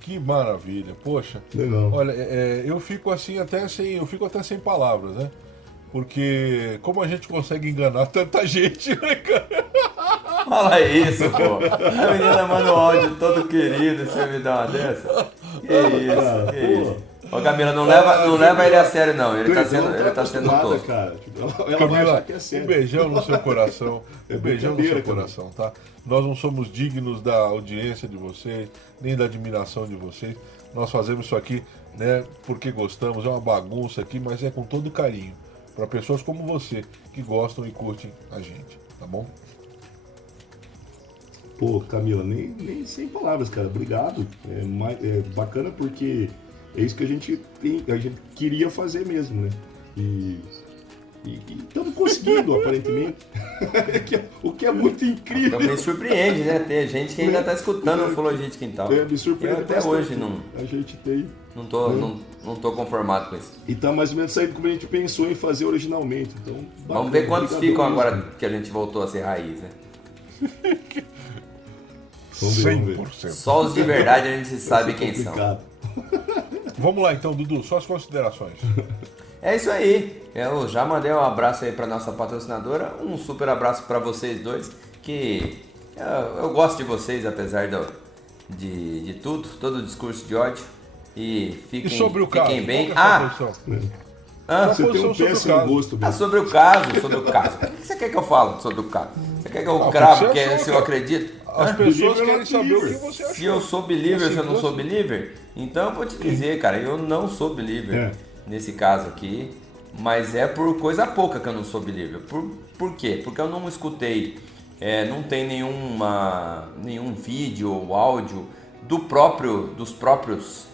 Que maravilha, poxa. Legal. Olha, eu fico assim até sem palavras, né? Porque como a gente consegue enganar tanta gente, né, cara? Fala isso, pô. A menina manda um áudio todo querido, você me dá uma dessa? Que isso. Ô Camila, não leva ele a sério não, ele tá sendo tosco. Cara. Ela vai Camila, achar que é sério. um beijão no seu coração. É Um beijão no seu brincadeira, coração, tá? Nós não somos dignos da audiência de vocês, nem da admiração de vocês. Nós fazemos isso aqui, né, porque gostamos, é uma bagunça aqui, mas é com todo carinho. Para pessoas como você, que gostam e curtem a gente, tá bom? Pô, Camila, nem sem palavras, cara. Obrigado. É bacana porque é isso que a gente queria fazer mesmo, né? E estamos conseguindo, aparentemente. O que é muito incrível. Me surpreende, né? Tem gente que ainda tá escutando a Ufologia de Quintal. Me surpreende Eu até bastante. hoje não A gente tem. não tô conformado com isso. E tá mais ou menos saindo como a gente pensou em fazer originalmente. Então, Vamos ver quantos obrigado ficam mesmo. agora que a gente voltou a ser raiz, né? Vamos ver. 100%. Só os de verdade a gente sabe Vai ser quem são. complicado. Vamos lá então, Dudu, suas considerações. É isso aí. Eu já mandei um abraço aí pra nossa patrocinadora. Um super abraço pra vocês dois. Que eu gosto de vocês, apesar de tudo, todo o discurso de ódio. E E sobre o caso? fiquem bem. Qual que é a sua posição? Você tem posição um sobre o péssimo caso? gosto, mesmo. Sobre o caso. O que você quer que eu fale sobre o caso? Você quer que eu Não, cravo você achou, se eu cara. acredito? As pessoas Believer querem not saber o que believer. você achou. Se eu sou believer, se eu não Assim, sou believer, então eu vou te dizer, cara, eu não sou believer nesse caso aqui, mas é por coisa pouca que eu não sou believer. Por quê? Porque eu não escutei, não tem nenhum vídeo ou áudio dos próprios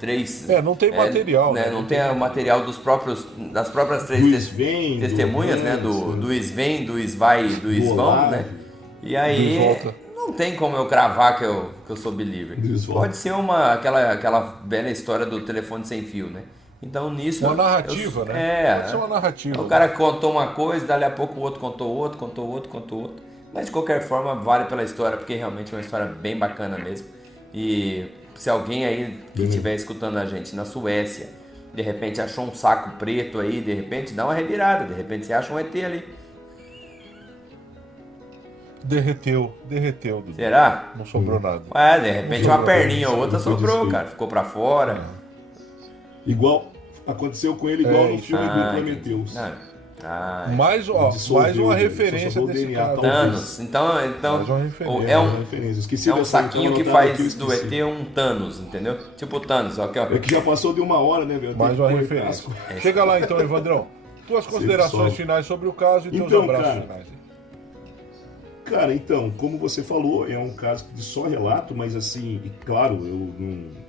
três... não tem material, né? né? Não tem o material das próprias três Do Sven, do testemunhas, né? Hans, Do Sven, do Svai e do Svão, Olavo. né? E aí, Volta. não tem como eu cravar que eu sou believer. Volta. Pode ser aquela velha história do telefone sem fio, né? Então nisso... Uma narrativa, né? Pode ser uma narrativa. O cara contou uma coisa, dali a pouco o outro contou outro. Mas de qualquer forma, vale pela história, porque realmente é uma história bem bacana mesmo. E se alguém aí que estiver escutando a gente na Suécia, de repente achou um saco preto aí, de repente dá uma revirada, de repente você acha um ET ali. Derreteu, Dudu. Será? Não sobrou nada. Ué, de repente uma Sobrou, perninha ou isso outra foi sobrou, desfeito. cara. Ficou pra fora. Igual aconteceu com ele, igual no isso. filme do entendi. Prometheus. Mais, ó, Dissolveu, mais uma só referência sobrou o desse DNA, cara. talvez. Thanos. Então Mais uma referência. é um, Referência. Esqueci é um dessa, saquinho então, que eu tava aqui, faz eu do esqueci. ET um Thanos, entendeu? Tipo o Thanos, ó, aqui, ó. É que já passou de 1 hora, né, velho? Mais Tem uma que cortar referência. as- Chega lá então, Evandrão. Tuas considerações pessoal. finais sobre o caso e teus Então, abraços cara, finais. Cara, então, como você falou, é um caso de só relato, mas assim, e claro,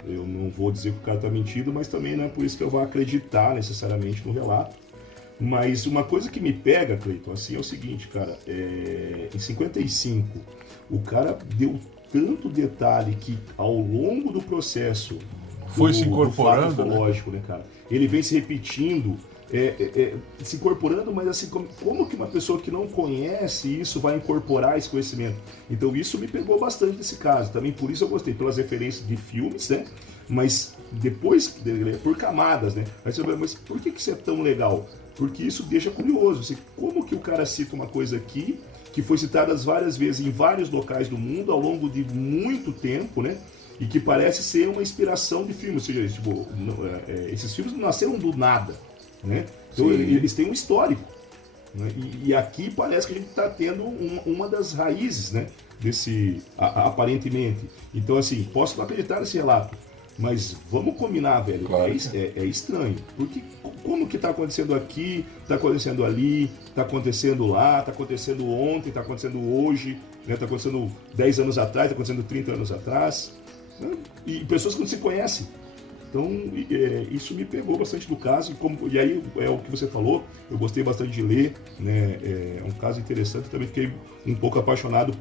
eu não vou dizer que o cara tá mentindo, mas também não é por isso que eu vou acreditar necessariamente no relato. Mas uma coisa que me pega, Cleiton, assim, é o seguinte, cara, em 55, o cara deu tanto detalhe que ao longo do processo Foi se do incorporando, fato né? ufológico, né, cara? Ele vem se repetindo, se incorporando, mas assim, como que uma pessoa que não conhece isso vai incorporar esse conhecimento? Então isso me pegou bastante nesse caso. Também por isso eu gostei, pelas referências de filmes, né? Mas depois, por camadas, né? Aí você vai, mas por que isso é tão legal? Porque isso deixa curioso. Você, como que o cara cita uma coisa aqui, que foi citada várias vezes em vários locais do mundo ao longo de muito tempo, né? E que parece ser uma inspiração de filme. Ou seja, tipo, esses filmes não nasceram do nada, né? Então eles têm um histórico. Né? E aqui parece que a gente está tendo uma das raízes, né? Desse, aparentemente. Então, assim, posso não acreditar nesse relato, mas vamos combinar, velho. Claro. É estranho. Porque como que está acontecendo aqui, está acontecendo ali, está acontecendo lá, está acontecendo ontem, está acontecendo hoje, né? Está acontecendo 10 anos atrás, está acontecendo 30 anos atrás. Né? E pessoas que não se conhecem. Então, isso me pegou bastante do caso. E aí, é o que você falou, eu gostei bastante de ler. Né? É um caso interessante. Também fiquei um pouco apaixonado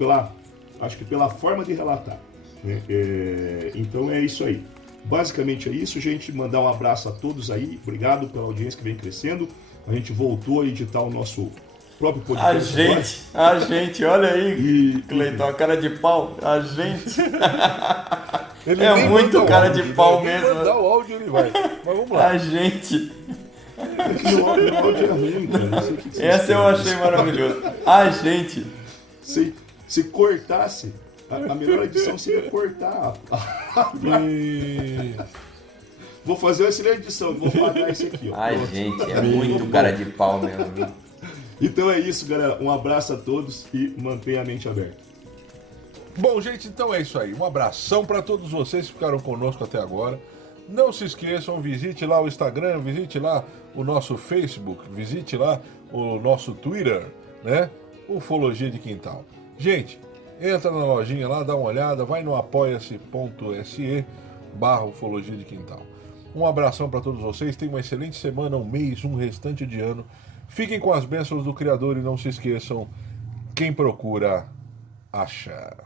acho que pela forma de relatar. Né? Então, é isso aí. Basicamente é isso, gente. Mandar um abraço a todos aí. Obrigado pela audiência que vem crescendo. A gente voltou a editar o nosso próprio podcast. A gente, olha aí, E- Cleiton, a cara de pau. A gente. Ele É nem muito manda o cara áudio, de pau né? Nem mesmo. mandar o áudio ele vai. Mas vamos lá. A gente. É que meu áudio é ruim, cara. Não sei o que vocês Essa eu querem. achei maravilhoso. A gente. Se cortasse, a melhor edição seria cortar. E... Vou fazer uma excelente edição, vou pagar esse aqui, ó. A Pronto. gente, é muito cara de pau mesmo. viu? Então é isso, galera. Um abraço a todos e mantenha a mente aberta. Bom, gente, então é isso aí. Um abração para todos vocês que ficaram conosco até agora. Não se esqueçam, visite lá o Instagram, visite lá o nosso Facebook, visite lá o nosso Twitter, né? Ufologia de Quintal. Gente, entra na lojinha lá, dá uma olhada, vai no apoia-se.se/Ufologia de Quintal. Um abração para todos vocês, tenham uma excelente semana, um mês, um restante de ano. Fiquem com as bênçãos do Criador e não se esqueçam, quem procura, acha.